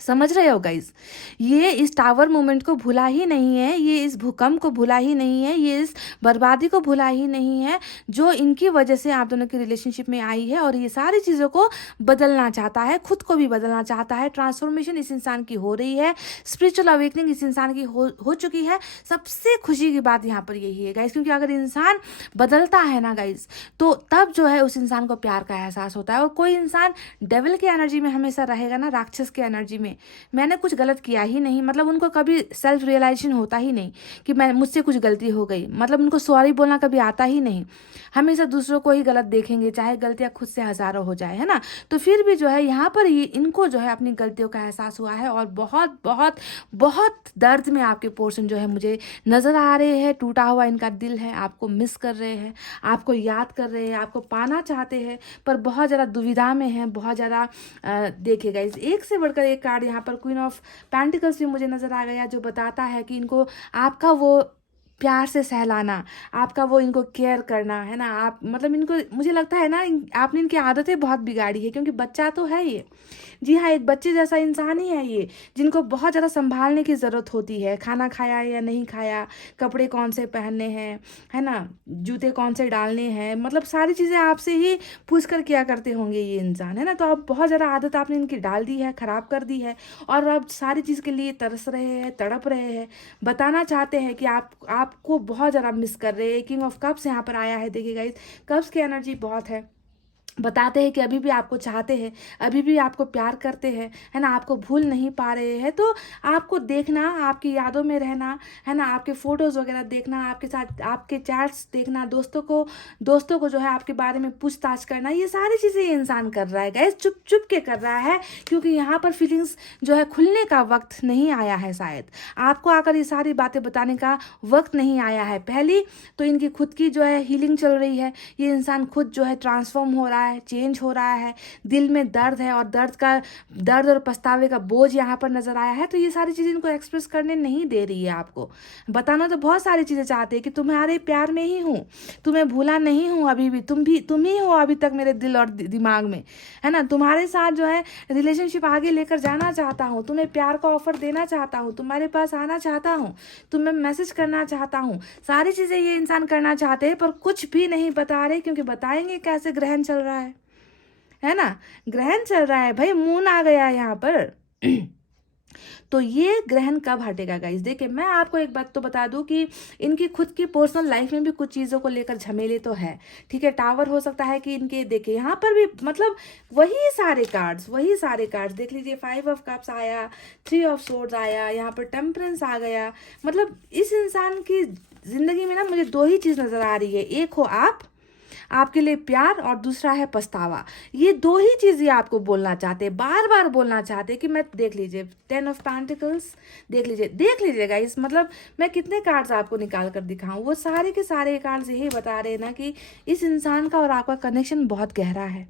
समझ रहे हो गाइस, ये इस टावर मोमेंट को भूला ही नहीं है, ये इस भूकंप को भूला ही नहीं है, ये इस बर्बादी को भूला ही नहीं है जो इनकी वजह से आप दोनों की रिलेशनशिप में आई है। और ये सारी चीज़ों को बदलना चाहता है, खुद को भी बदलना चाहता है। ट्रांसफॉर्मेशन इस इंसान की हो रही है, स्पिरिचुअल अवेकनिंग इस इंसान की हो चुकी है। सबसे खुशी की बात यहाँ पर यही है गाइस, क्योंकि अगर इंसान बदलता है ना गाइस, तो तब जो है उस इंसान को प्यार का एहसास होता है। और कोई इंसान डेविल की एनर्जी में हमेशा रहेगा ना, राक्षस की एनर्जी में, मैंने कुछ गलत किया ही नहीं, मतलब उनको कभी सेल्फ रियलाइजेशन होता ही नहीं कि मुझसे कुछ गलती हो गई, मतलब उनको सॉरी बोलना कभी आता ही नहीं। हमेशा दूसरों को ही गलत देखेंगे, चाहे गलतियां खुद से हजारों हो जाए, है ना। तो फिर भी जो है यहाँ पर ये इनको जो है अपनी गलतियों का एहसास हुआ है और बहुत बहुत बहुत दर्द में आपके पोर्शन जो है मुझे नजर आ रहे हैं। टूटा हुआ इनका दिल है, आपको मिस कर रहे हैं, आपको याद कर रहे हैं, आपको पाना चाहते हैं, पर बहुत ज़्यादा दुविधा में है, बहुत ज़्यादा। देखिएगा इस एक से बढ़कर एक कार्ड यहाँ पर क्वीन ऑफ पेंटिकल्स भी मुझे नजर आ गया, जो बताता है कि इनको आपका वो प्यार से सहलाना, आपका वो इनको केयर करना, है ना। आप मतलब इनको, मुझे लगता है ना, आपने इनकी आदतें बहुत बिगाड़ी है, क्योंकि बच्चा तो है ये। जी हाँ, एक बच्चे जैसा इंसान ही है ये, जिनको बहुत ज़्यादा संभालने की ज़रूरत होती है। खाना खाया या नहीं खाया, कपड़े कौन से पहनने हैं, है ना, जूते कौन से डालने हैं, मतलब सारी चीज़ें आपसे ही पूछ कर किया करते होंगे ये इंसान, है ना। तो अब बहुत ज़्यादा आदत आपने इनकी डाल दी है, ख़राब कर दी है, और अब सारी चीज़ के लिए तरस रहे हैं, तड़प रहे हैं, बताना चाहते हैं कि आपको बहुत ज़्यादा मिस कर रहे हैं। किंग ऑफ कप्स यहाँ पर आया है, देखिए गाइस, कप्स की एनर्जी बहुत है। बताते हैं कि अभी भी आपको चाहते हैं, अभी भी आपको प्यार करते हैं, है ना, आपको भूल नहीं पा रहे हैं। तो आपको देखना, आपकी यादों में रहना, है ना, आपके फोटोज़ वगैरह देखना, आपके साथ आपके चैट्स देखना, दोस्तों को जो है आपके बारे में पूछताछ करना, ये सारी चीज़ें ये इंसान कर रहा है गाइस, चुप चुप के कर रहा है, क्योंकि यहाँ पर फीलिंग्स जो है खुलने का वक्त नहीं आया है। शायद आपको आकर ये सारी बातें बताने का वक्त नहीं आया है। पहली तो इनकी खुद की जो है हीलिंग चल रही है, ये इंसान खुद जो है ट्रांसफॉर्म हो रहा है, चेंज हो रहा है, दिल में दर्द है और दर्द और पछतावे का बोझ यहाँ पर नजर आया है। तो ये सारी चीजें इनको एक्सप्रेस करने नहीं दे रही है। आपको बताना तो बहुत सारी चीजें चाहते हैं कि तुम्हारे प्यार में ही हूँ, तुम्हें भूला नहीं हूँ, अभी भी तुम ही हो अभी तक मेरे दिल और दिमाग में, है ना। तुम्हारे साथ जो है रिलेशनशिप आगे लेकर जाना चाहता हूँ, तुम्हें प्यार का ऑफर देना चाहता हूँ, तुम्हारे पास आना चाहता हूँ, तुम्हें मैसेज करना चाहता हूँ। सारी चीजें ये इंसान करना चाहते हैं, पर कुछ भी नहीं बता रहे, क्योंकि बताएंगे कैसे, ग्रहण चल रहा है ना, ग्रहण चल रहा है भाई, मून आ गया है यहाँ पर। तो ये ग्रहण कब हटेगा गाइस? देखिए, मैं आपको एक बात तो बता दूं कि इनकी खुद की पर्सनल लाइफ में भी कुछ चीज़ों को लेकर झमेले तो है, ठीक है। टावर हो सकता है कि इनके, देखिए यहाँ पर भी मतलब वही सारे कार्ड्स देख लीजिए। 5 ऑफ कप्स आया, 3 ऑफ सोर्ड्स आया, यहाँ पर टेम्परेंस आ गया। मतलब इस इंसान की जिंदगी में ना मुझे दो ही चीज़ नजर आ रही है, एक हो आपके लिए प्यार, और दूसरा है पछतावा। ये दो ही चीज़ें आपको बोलना चाहते हैं, बार बार बोलना चाहते हैं कि मैं, देख लीजिए 10 ऑफ पेंटिकल्स, देख लीजिए गाइस, मतलब मैं कितने कार्ड्स आपको निकाल कर दिखाऊं, वो सारे के सारे कार्ड्स यही बता रहे हैं ना कि इस इंसान का और आपका कनेक्शन बहुत गहरा है।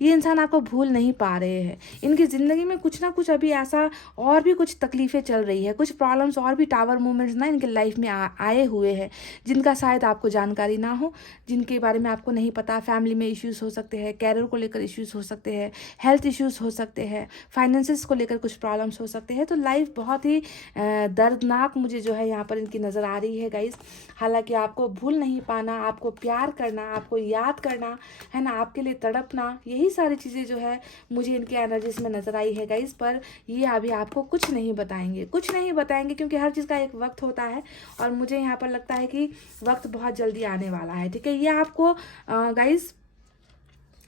ये इंसान आपको भूल नहीं पा रहे हैं। इनकी ज़िंदगी में कुछ ना कुछ अभी ऐसा और भी कुछ तकलीफ़ें चल रही है, कुछ प्रॉब्लम्स और भी टावर मूवमेंट्स ना इनके लाइफ में आए हुए हैं, जिनका शायद आपको जानकारी ना हो, जिनके बारे में आपको नहीं पता, फैमिली में इश्यूज़ हो सकते हैं, कैरियर को लेकर इश्यूज़ हो सकते हैं, हेल्थ इश्यूज़ हो सकते हैं, फाइनेंसेस को लेकर कुछ प्रॉब्लम्स हो सकते हैं। तो लाइफ बहुत ही दर्दनाक मुझे जो है यहाँ पर इनकी नज़र आ रही है गाइस। हालांकि आपको भूल नहीं पाना, आपको प्यार करना, आपको याद करना, है ना, आपके लिए तड़पना, यही सारी चीज़ें जो है मुझे इनकी एनर्जीज में नज़र आई है गाइस। पर ये अभी आपको कुछ नहीं बताएंगे, कुछ नहीं बताएंगे, क्योंकि हर चीज़ का एक वक्त होता है और मुझे यहाँ पर लगता है कि वक्त बहुत जल्दी आने वाला है। ठीक है, ये आपको गाइस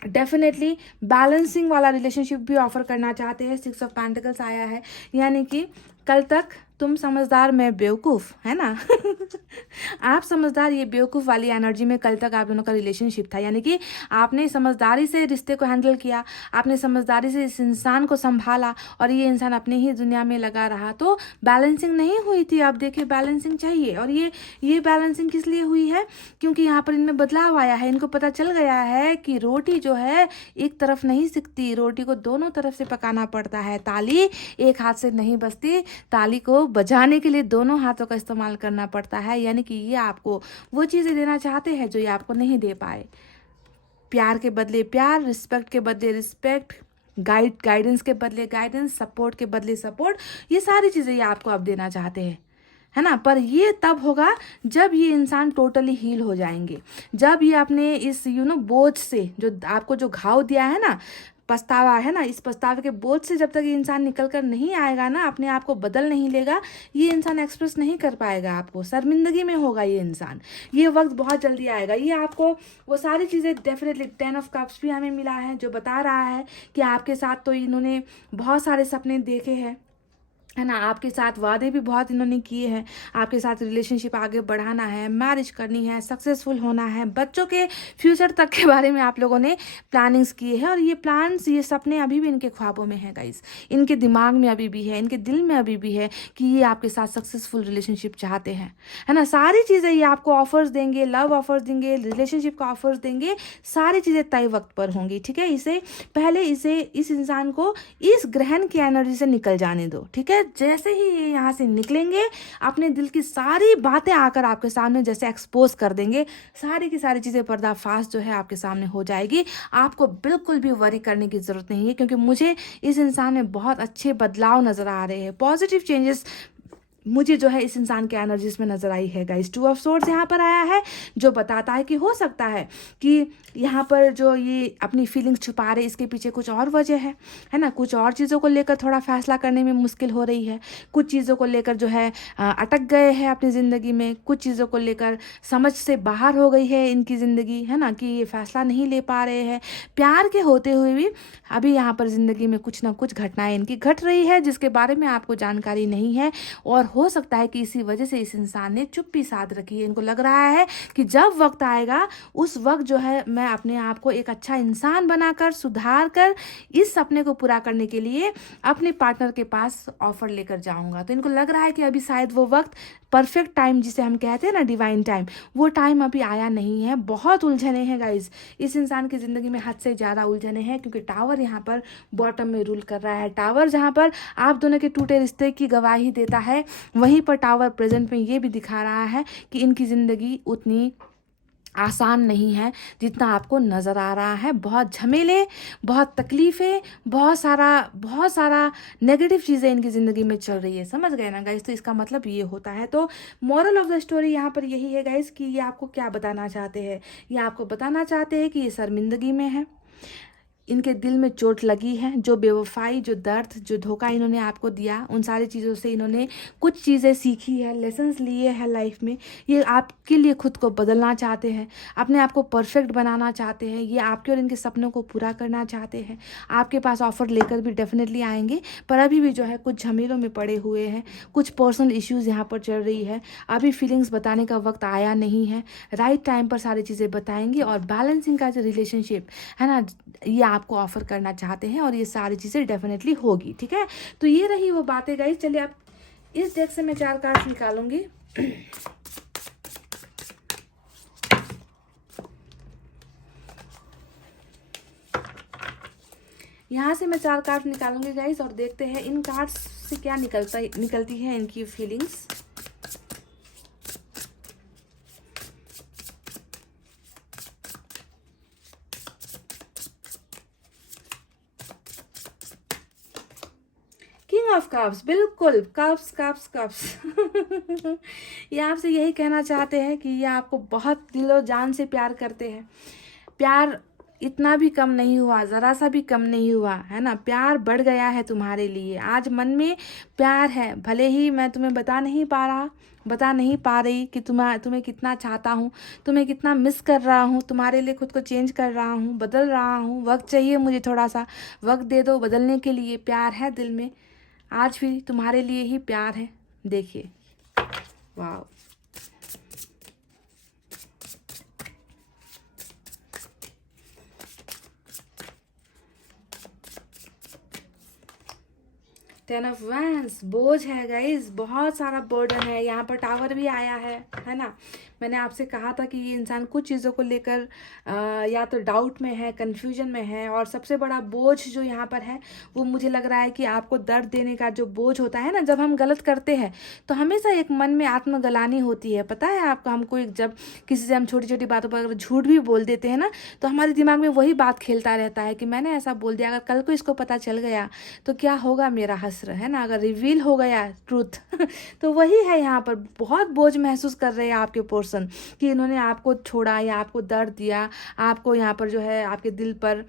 डेफिनेटली बैलेंसिंग वाला रिलेशनशिप भी ऑफर करना चाहते हैं। 6 ऑफ पेंटिकल्स आया है, यानी कि कल तक तुम समझदार मैं बेवकूफ़, है ना। आप समझदार, ये बेवकूफ़ वाली एनर्जी में कल तक आप दोनों का रिलेशनशिप था, यानी कि आपने समझदारी से रिश्ते को हैंडल किया, आपने समझदारी से इस इंसान को संभाला और ये इंसान अपनी ही दुनिया में लगा रहा, तो बैलेंसिंग नहीं हुई थी। अब देखिए बैलेंसिंग चाहिए, और ये बैलेंसिंग किस लिए हुई है, क्योंकि यहाँ पर इनमें बदलाव आया है। इनको पता चल गया है कि रोटी जो है एक तरफ नहीं सिकती, रोटी को दोनों तरफ से पकाना पड़ता है। ताली एक हाथ से नहीं बजती, ताली को बजाने के लिए दोनों हाथों का इस्तेमाल करना पड़ता है। यानी कि ये आपको वो चीज़ें देना चाहते हैं जो ये आपको नहीं दे पाए। प्यार के बदले प्यार, रिस्पेक्ट के बदले रिस्पेक्ट, गाइडेंस के बदले गाइडेंस, सपोर्ट के बदले सपोर्ट, ये सारी चीज़ें ये आपको अब देना चाहते हैं, है ना। पर ये तब होगा जब ये इंसान टोटली हील हो जाएंगे, जब ये अपने इस बोझ से, जो आपको जो घाव दिया है ना, पछतावा है ना, इस पछतावे के बोझ से जब तक ये इंसान निकल कर नहीं आएगा ना, अपने आप को बदल नहीं लेगा, ये इंसान एक्सप्रेस नहीं कर पाएगा आपको, शर्मिंदगी में होगा ये इंसान। ये वक्त बहुत जल्दी आएगा, ये आपको वो सारी चीज़ें डेफिनेटली 10 ऑफ कप्स भी हमें मिला है, जो बता रहा है कि आपके साथ तो इन्होंने बहुत सारे सपने देखे हैं, है ना, आपके साथ वादे भी बहुत इन्होंने किए हैं, आपके साथ रिलेशनशिप आगे बढ़ाना है, मैरिज करनी है, सक्सेसफुल होना है, बच्चों के फ्यूचर तक के बारे में आप लोगों ने प्लानिंग्स किए हैं। और ये प्लान्स, ये सपने अभी भी इनके ख्वाबों में है गाइस, इनके दिमाग में अभी भी है, इनके दिल में अभी भी है कि ये आपके साथ सक्सेसफुल रिलेशनशिप चाहते हैं, है ना। सारी चीज़ें ये आपको ऑफर्स देंगे, लव ऑफर्स देंगे, रिलेशनशिप का ऑफर्स देंगे, सारी चीज़ें तय वक्त पर होंगी। ठीक है, इस इंसान को इस ग्रहण की एनर्जी से निकल जाने दो। ठीक है, जैसे ही ये यहाँ से निकलेंगे, अपने दिल की सारी बातें आकर आपके सामने जैसे एक्सपोज कर देंगे, सारी की सारी चीज़ें पर्दाफाश जो है आपके सामने हो जाएगी। आपको बिल्कुल भी वरी करने की ज़रूरत नहीं है, क्योंकि मुझे इस इंसान में बहुत अच्छे बदलाव नज़र आ रहे हैं, पॉजिटिव चेंजेस मुझे जो है इस इंसान के एनर्जीज में नजर आई है गाइस। 2 ऑफ सोर्ड्स यहाँ पर आया है, जो बताता है कि हो सकता है कि यहाँ पर जो ये अपनी फीलिंग्स छुपा रहे, इसके पीछे कुछ और वजह है ना। कुछ और चीज़ों को लेकर थोड़ा फैसला करने में मुश्किल हो रही है, कुछ चीज़ों को लेकर जो है अटक गए हैं अपनी ज़िंदगी में, कुछ चीज़ों को लेकर समझ से बाहर हो गई है इनकी ज़िंदगी, है ना, कि ये फैसला नहीं ले पा रहे हैं। प्यार के होते हुए भी अभी यहाँ पर ज़िंदगी में कुछ ना कुछ घटनाएं इनकी घट रही है, जिसके बारे में आपको जानकारी नहीं है, और हो सकता है कि इसी वजह से इस इंसान ने चुप्पी साध रखी है। इनको लग रहा है कि जब वक्त आएगा, उस वक्त जो है मैं अपने आप को एक अच्छा इंसान बनाकर, सुधार कर, इस सपने को पूरा करने के लिए अपने पार्टनर के पास ऑफर लेकर जाऊंगा। तो इनको लग रहा है कि अभी शायद वो वक्त, परफेक्ट टाइम जिसे हम कहते हैं ना, डिवाइन टाइम, वो टाइम अभी आया नहीं है। बहुत उलझने हैं गाइज इस इंसान की ज़िंदगी में, हद से ज़्यादा उलझने हैं, क्योंकि टावर यहाँ पर बॉटम में रूल कर रहा है। टावर जहाँ पर आप दोनों के टूटे रिश्ते की गवाही देता है, वहीं पर टावर प्रेजेंट में ये भी दिखा रहा है कि इनकी ज़िंदगी उतनी आसान नहीं है जितना आपको नज़र आ रहा है। बहुत झमेले, बहुत तकलीफ़ें, बहुत सारा नेगेटिव चीज़ें इनकी ज़िंदगी में चल रही है, समझ गए ना गाइस। तो इसका मतलब ये होता है। तो मॉरल ऑफ द स्टोरी यहाँ पर यही है गाइस कि ये आपको क्या बताना चाहते हैं। ये आपको बताना चाहते हैं कि ये शर्मिंदगी में है, इनके दिल में चोट लगी है, जो बेवफाई, जो दर्द, जो धोखा इन्होंने आपको दिया, उन सारी चीज़ों से इन्होंने कुछ चीज़ें सीखी है, लेसन्स लिए हैं लाइफ में। ये आपके लिए खुद को बदलना चाहते हैं, अपने आप को परफेक्ट बनाना चाहते हैं, ये आपके और इनके सपनों को पूरा करना चाहते हैं। आपके पास ऑफर लेकर भी डेफिनेटली आएंगे, पर अभी भी जो है कुछ झमेलों में पड़े हुए हैं, कुछ पर्सनल इश्यूज़ यहाँ पर चल रही है। अभी फीलिंग्स बताने का वक्त आया नहीं है, राइट टाइम पर सारी चीज़ें बताएंगे। और बैलेंसिंग का जो रिलेशनशिप है ना, ये आपको ऑफर करना चाहते हैं, और ये सारी चीज़ें डेफिनेटली होगी। ठीक है, तो ये रही वो बातें गाइस। चलिए अब इस डेक से मैं 4 कार्ड्स निकालूंगी। यहाँ से मैं 4 कार्ड निकालूंगी गाइस, और देखते हैं इन कार्ड्स से क्या निकलती है इनकी फीलिंग्स। ऑफ कप्स, बिल्कुल कप्स कप्स कप्स। ये आपसे यही कहना चाहते हैं कि ये आपको बहुत दिलो जान से प्यार करते हैं। प्यार इतना भी कम नहीं हुआ, ज़रा सा भी कम नहीं हुआ, है ना। प्यार बढ़ गया है तुम्हारे लिए, आज मन में प्यार है। भले ही मैं तुम्हें बता नहीं पा रही कि तुम्हें कितना चाहता हूँ, तुम्हें कितना मिस कर रहा हूँ, तुम्हारे लिए खुद को चेंज कर रहा हूँ, बदल रहा हूँ। वक्त चाहिए मुझे, थोड़ा सा वक्त दे दो बदलने के लिए। प्यार है दिल में, आज भी तुम्हारे लिए ही प्यार है। देखिए, वाह। 10 ऑफ वैंस, बोझ है गाइज, बहुत सारा बर्डन है। यहाँ पर टावर भी आया है ना। मैंने आपसे कहा था कि ये इंसान कुछ चीज़ों को लेकर या तो डाउट में है, कन्फ्यूजन में है। और सबसे बड़ा बोझ जो यहाँ पर है वो मुझे लग रहा है कि आपको दर्द देने का जो बोझ होता है ना, जब हम गलत करते हैं तो हमेशा एक मन में आत्मगलानी होती है। पता है आपको, हमको जब किसी से हम छोटी छोटी बातों पर अगर झूठ भी बोल देते हैं ना, तो हमारे दिमाग में वही बात खेलता रहता है कि मैंने ऐसा बोल दिया, अगर कल को इसको पता चल गया तो क्या होगा मेरा हश्र, है ना। अगर रिवील हो गया ट्रूथ तो वही है। यहाँ पर बहुत बोझ महसूस कर रहे हैं आपके पर्सन कि इन्होंने आपको छोड़ा या आपको दर्द दिया, आपको यहाँ पर जो है आपके दिल पर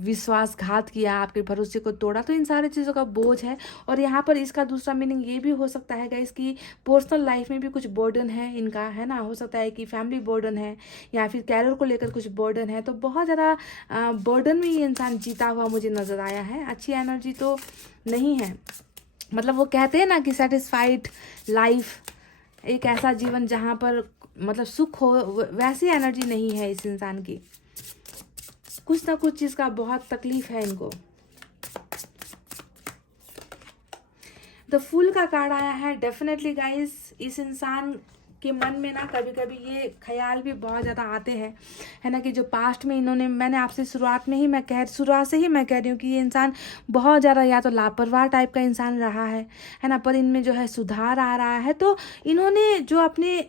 विश्वासघात किया, आपके भरोसे को तोड़ा। तो इन सारी चीज़ों का बोझ है। और यहाँ पर इसका दूसरा मीनिंग ये भी हो सकता है गाइस कि पर्सनल लाइफ में भी कुछ बर्डन है इनका, है ना। हो सकता है कि फैमिली बर्डन है या फिर कैरियर को लेकर कुछ बर्डन है। तो बहुत ज़्यादा बर्डन में ये इंसान जीता हुआ मुझे नज़र आया है। अच्छी एनर्जी तो नहीं है। मतलब वो कहते हैं ना कि सेटिस्फाइड लाइफ, एक ऐसा जीवन जहाँ पर मतलब सुख हो, वैसी एनर्जी नहीं है इस इंसान की। कुछ ना कुछ चीज़ का बहुत तकलीफ है इनको। द फूल का कार्ड आया है। डेफिनेटली गाइस, इस इंसान के मन में ना कभी कभी ये ख्याल भी बहुत ज़्यादा आते हैं, है ना, कि जो पास्ट में इन्होंने, मैंने आपसे शुरुआत से ही मैं कह रही हूँ कि ये इंसान बहुत ज़्यादा या तो लापरवाह टाइप का इंसान रहा है ना। पर इनमें जो है सुधार आ रहा है। तो इन्होंने जो अपने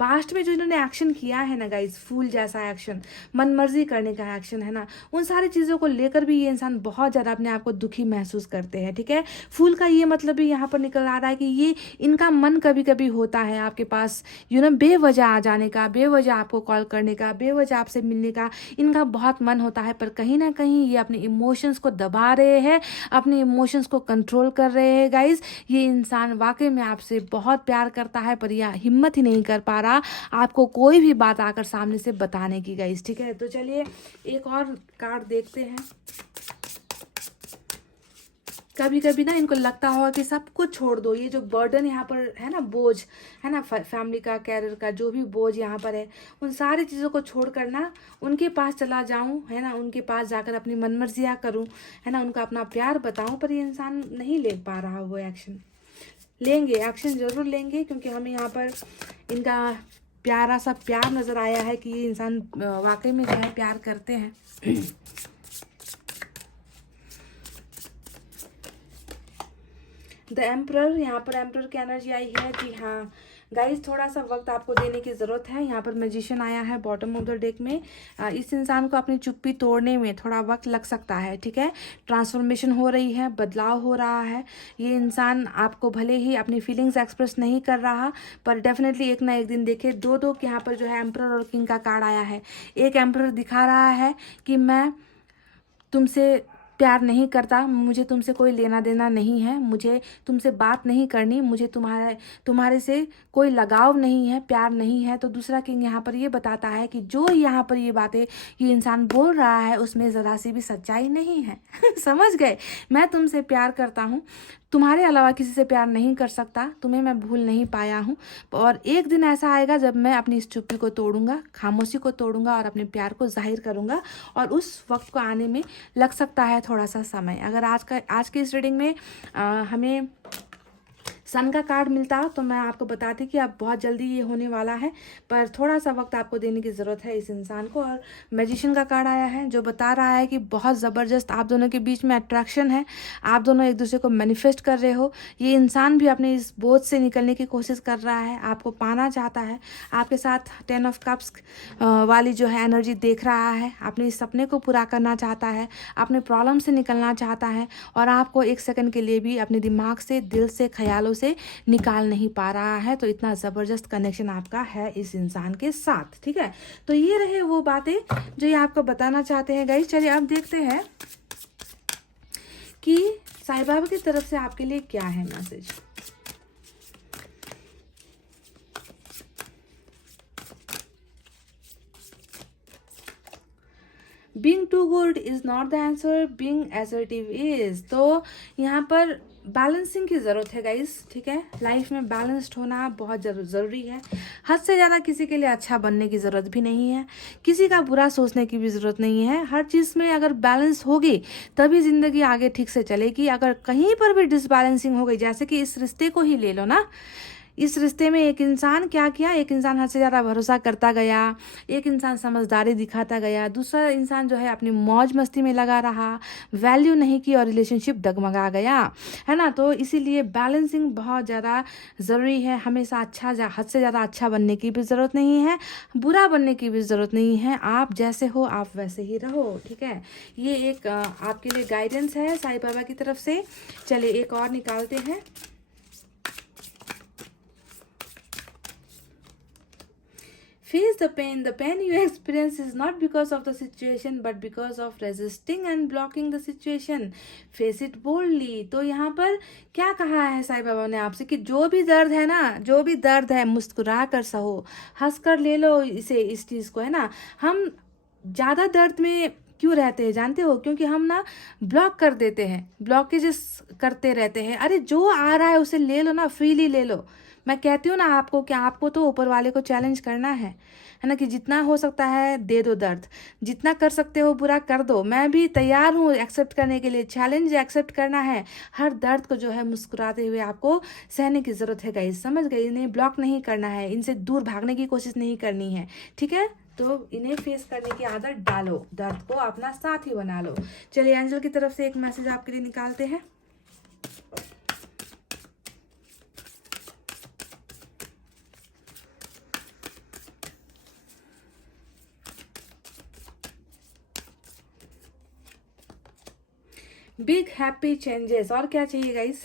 पास्ट में जो इन्होंने एक्शन किया है ना गाइज, फूल जैसा एक्शन, मन मर्जी करने का एक्शन, है ना, उन सारी चीज़ों को लेकर भी ये इंसान बहुत ज़्यादा अपने आप को दुखी महसूस करते हैं। ठीक है, फूल का ये मतलब भी यहाँ पर निकल आ रहा है कि ये इनका मन कभी कभी होता है आपके पास बेवजह आ जाने का, बेवजह आपको कॉल करने का, बेवजह आपसे मिलने का इनका बहुत मन होता है। पर कहीं ना कहीं ये अपने इमोशंस को दबा रहे हैं, अपने इमोशंस को कंट्रोल कर रहे हैं गाइज। ये इंसान वाकई में आपसे बहुत प्यार करता है, पर यह हिम्मत ही नहीं कर पा रहा आपको कोई भी बात आकर सामने से बताने की गाइस। ठीक है, तो चलिए एक और कार्ड देखते हैं। कभी कभी ना इनको लगता होगा कि सब कुछ छोड़ दो, ये जो बर्डन यहाँ पर है ना, बोझ है ना, फैमिली का, कैरियर का, जो भी बोझ यहाँ पर है, उन सारी चीज़ों को छोड़कर ना उनके पास चला जाऊँ, है ना, उनके पास जाकर अपनी मनमर्जियाँ करूँ, है ना, उनका अपना प्यार बताऊँ। पर ये इंसान नहीं ले पा रहा वो एक्शन। लेंगे, एक्शन ज़रूर लेंगे, क्योंकि हमें यहाँ पर इनका प्यारा सा प्यार नज़र आया है कि ये इंसान वाकई में जो है प्यार करते हैं। द एम्परर, यहाँ पर एम्परर की एनर्जी आई है कि हाँ गाइज, थोड़ा सा वक्त आपको देने की ज़रूरत है। यहाँ पर मैजिशियन आया है बॉटम ऑफ द डेक में। इस इंसान को अपनी चुप्पी तोड़ने में थोड़ा वक्त लग सकता है। ठीक है, ट्रांसफॉर्मेशन हो रही है, बदलाव हो रहा है। ये इंसान आपको भले ही अपनी फीलिंग्स एक्सप्रेस नहीं कर रहा, पर डेफिनेटली एक ना एक दिन देखिए, दो यहाँ पर जो है एम्परर और किंग का कार्ड आया है। एक एम्परर दिखा रहा है कि मैं तुमसे प्यार नहीं करता, मुझे तुमसे कोई लेना देना नहीं है, मुझे तुमसे बात नहीं करनी, मुझे तुम्हारे से कोई लगाव नहीं है, प्यार नहीं है। तो दूसरा किंग यहाँ पर ये बताता है कि जो यहाँ पर ये बातें ये इंसान बोल रहा है उसमें ज़रा सी भी सच्चाई नहीं है। समझ गए, मैं तुमसे प्यार करता हूँ, तुम्हारे अलावा किसी से प्यार नहीं कर सकता, तुम्हें मैं भूल नहीं पाया हूँ। और एक दिन ऐसा आएगा जब मैं अपनी इस चुप्पी को तोड़ूंगा, खामोशी को तोड़ूंगा और अपने प्यार को जाहिर करूंगा। और उस वक्त को आने में लग सकता है थोड़ा सा समय। अगर आज की इस रीडिंग में हमें सन का कार्ड मिलता तो मैं आपको बताती कि अब बहुत जल्दी ये होने वाला है, पर थोड़ा सा वक्त आपको देने की ज़रूरत है इस इंसान को। और मैजिशियन का कार्ड आया है जो बता रहा है कि बहुत ज़बरदस्त आप दोनों के बीच में अट्रैक्शन है, आप दोनों एक दूसरे को मैनिफेस्ट कर रहे हो। ये इंसान भी अपने इस बोझ से निकलने की कोशिश कर रहा है, आपको पाना चाहता है, आपके साथ 10 ऑफ कप्स वाली जो है एनर्जी देख रहा है, अपने इस सपने को पूरा करना चाहता है, अपने प्रॉब्लम से निकलना चाहता है, और आपको एक सेकंड के लिए भी अपने दिमाग से, दिल से, ख्यालों से निकाल नहीं पा रहा है। तो इतना ज़बरदस्त कनेक्शन आपका है इस इंसान के साथ, ठीक है। तो ये रहे वो बातें जो ये आपको बताना चाहते हैं गाइस। चलिए अब देखते हैं कि साईं बाबा की तरफ से आपके लिए क्या है message. Being too good is not the answer, being assertive is. तो यहाँ पर बैलेंसिंग की ज़रूरत है गाइस, ठीक है। लाइफ में बैलेंस्ड होना बहुत ज़रूरी है। हद से ज़्यादा किसी के लिए अच्छा बनने की ज़रूरत भी नहीं है, किसी का बुरा सोचने की भी ज़रूरत नहीं है। हर चीज़ में अगर बैलेंस होगी तभी ज़िंदगी आगे ठीक से चलेगी। अगर कहीं पर भी डिसबैलेंसिंग हो गई, जैसे कि इस रिश्ते को ही ले लो ना, इस रिश्ते में एक इंसान क्या किया, एक इंसान हद से ज़्यादा भरोसा करता गया, एक इंसान समझदारी दिखाता गया, दूसरा इंसान जो है अपनी मौज मस्ती में लगा रहा, वैल्यू नहीं की और रिलेशनशिप डगमगा गया, है ना। तो इसीलिए बैलेंसिंग बहुत ज़्यादा ज़रूरी है। हमेशा हद से ज़्यादा अच्छा बनने की भी ज़रूरत नहीं है, बुरा बनने की भी ज़रूरत नहीं है। आप जैसे हो आप वैसे ही रहो, ठीक है। ये एक आपके लिए गाइडेंस है साईं बाबा की तरफ से। चलिए एक और निकालते हैं। Face the pain. The pain you experience is not because of the situation but because of resisting and blocking the situation. Face it boldly. तो यहाँ पर क्या कहा है साईं बाबा ने आपसे कि जो भी दर्द है ना, जो भी दर्द है मुस्कुरा कर सहो, हंस कर ले लो इसे, इस चीज़ को, है ना। हम ज़्यादा दर्द में क्यों रहते हैं जानते हो? क्योंकि हम ना ब्लॉक कर देते हैं, ब्लॉकेजेस करते रहते हैं। अरे जो आ रहा है उसे ले लो ना, फ्रीली ले लो। मैं कहती हूँ ना आपको कि आपको तो ऊपर वाले को चैलेंज करना है ना, कि जितना हो सकता है दे दो दर्द, जितना कर सकते हो बुरा कर दो। मैं भी तैयार हूँ एक्सेप्ट करने के लिए, चैलेंज एक्सेप्ट करना है। हर दर्द को जो है मुस्कुराते हुए आपको सहने की ज़रूरत है गाइस, समझ गए? इन्हें ब्लॉक नहीं करना है, इनसे दूर भागने की कोशिश नहीं करनी है, ठीक है। तो इन्हें फेस करने की आदत डालो, दर्द को अपना साथी बना लो। चलिए एंजल की तरफ से एक मैसेज आपके लिए निकालते हैं। बिग हैप्पी चेंजेस, और क्या चाहिए गाइस?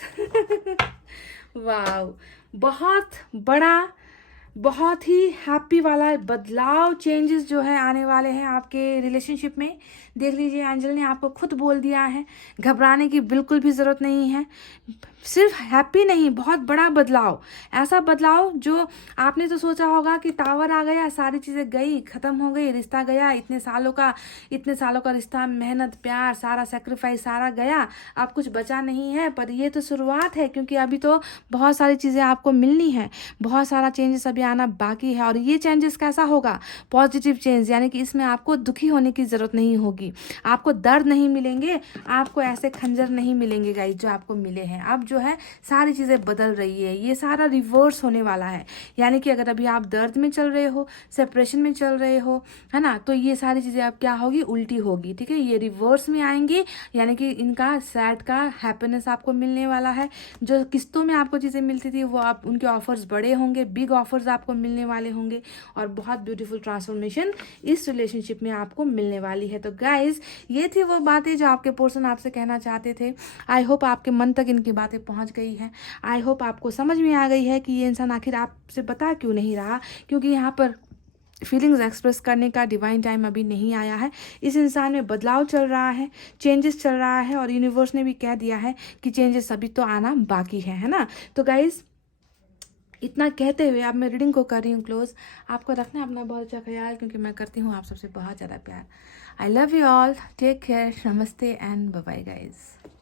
वाह, बहुत बड़ा, बहुत ही हैप्पी वाला बदलाव, चेंजेस जो है आने वाले हैं आपके रिलेशनशिप में। देख लीजिए एंजल ने आपको खुद बोल दिया है, घबराने की बिल्कुल भी ज़रूरत नहीं है। सिर्फ हैप्पी नहीं, बहुत बड़ा बदलाव, ऐसा बदलाव जो आपने तो सोचा होगा कि टावर आ गया, सारी चीज़ें गई, ख़त्म हो गई, रिश्ता गया, इतने सालों का रिश्ता, मेहनत, प्यार, सारा सेक्रीफाइस सारा गया, अब कुछ बचा नहीं है। पर ये तो शुरुआत है, क्योंकि अभी तो बहुत सारी चीज़ें आपको मिलनी है, बहुत सारा चेंजेस अभी आना बाकी है। और ये चेंजेस कैसा होगा? पॉजिटिव चेंज, यानी कि इसमें आपको दुखी होने की ज़रूरत नहीं होगी, आपको दर्द नहीं मिलेंगे, आपको ऐसे खंजर नहीं मिलेंगे गाइस जो आपको मिले हैं। अब जो है सारी चीज़ें बदल रही है, ये सारा रिवर्स होने वाला है। यानी कि अगर अभी आप दर्द में चल रहे हो, सेपरेशन में चल रहे हो, है ना, तो ये सारी चीज़ें अब क्या होगी? उल्टी होगी, ठीक है। ये रिवर्स में आएंगी, यानी कि इनका सैड का हैप्पीनेस आपको मिलने वाला है। जो किस्तों में आपको चीज़ें मिलती थी वो आप, उनके ऑफर्स बड़े होंगे, बिग ऑफर्स आपको मिलने वाले होंगे, और बहुत ब्यूटीफुल ट्रांसफॉर्मेशन इस रिलेशनशिप में आपको मिलने वाली है। तो गाइज ये थी वो बातें जो आपके पर्सन आपसे कहना चाहते थे। आई होप आपके मन तक इनकी बातें पहुंच गई हैं। आई होप आपको समझ में आ गई है कि ये इंसान आखिर आपसे बता क्यों नहीं रहा, क्योंकि यहाँ पर फीलिंग्स एक्सप्रेस करने का डिवाइन टाइम अभी नहीं आया है। इस इंसान में बदलाव चल रहा है, चेंजेस चल रहा है, और यूनिवर्स ने भी कह दिया है कि चेंजेस अभी तो आना बाकी है ना। तो गाइज इतना कहते हुए अब मैं रीडिंग को कर रही हूँ क्लोज। आपको रखना अपना बहुत अच्छा ख्याल, क्योंकि मैं करती हूँ आप सबसे बहुत ज़्यादा प्यार। I love you all, take care, नमस्ते एंड बाय बाय गाइज।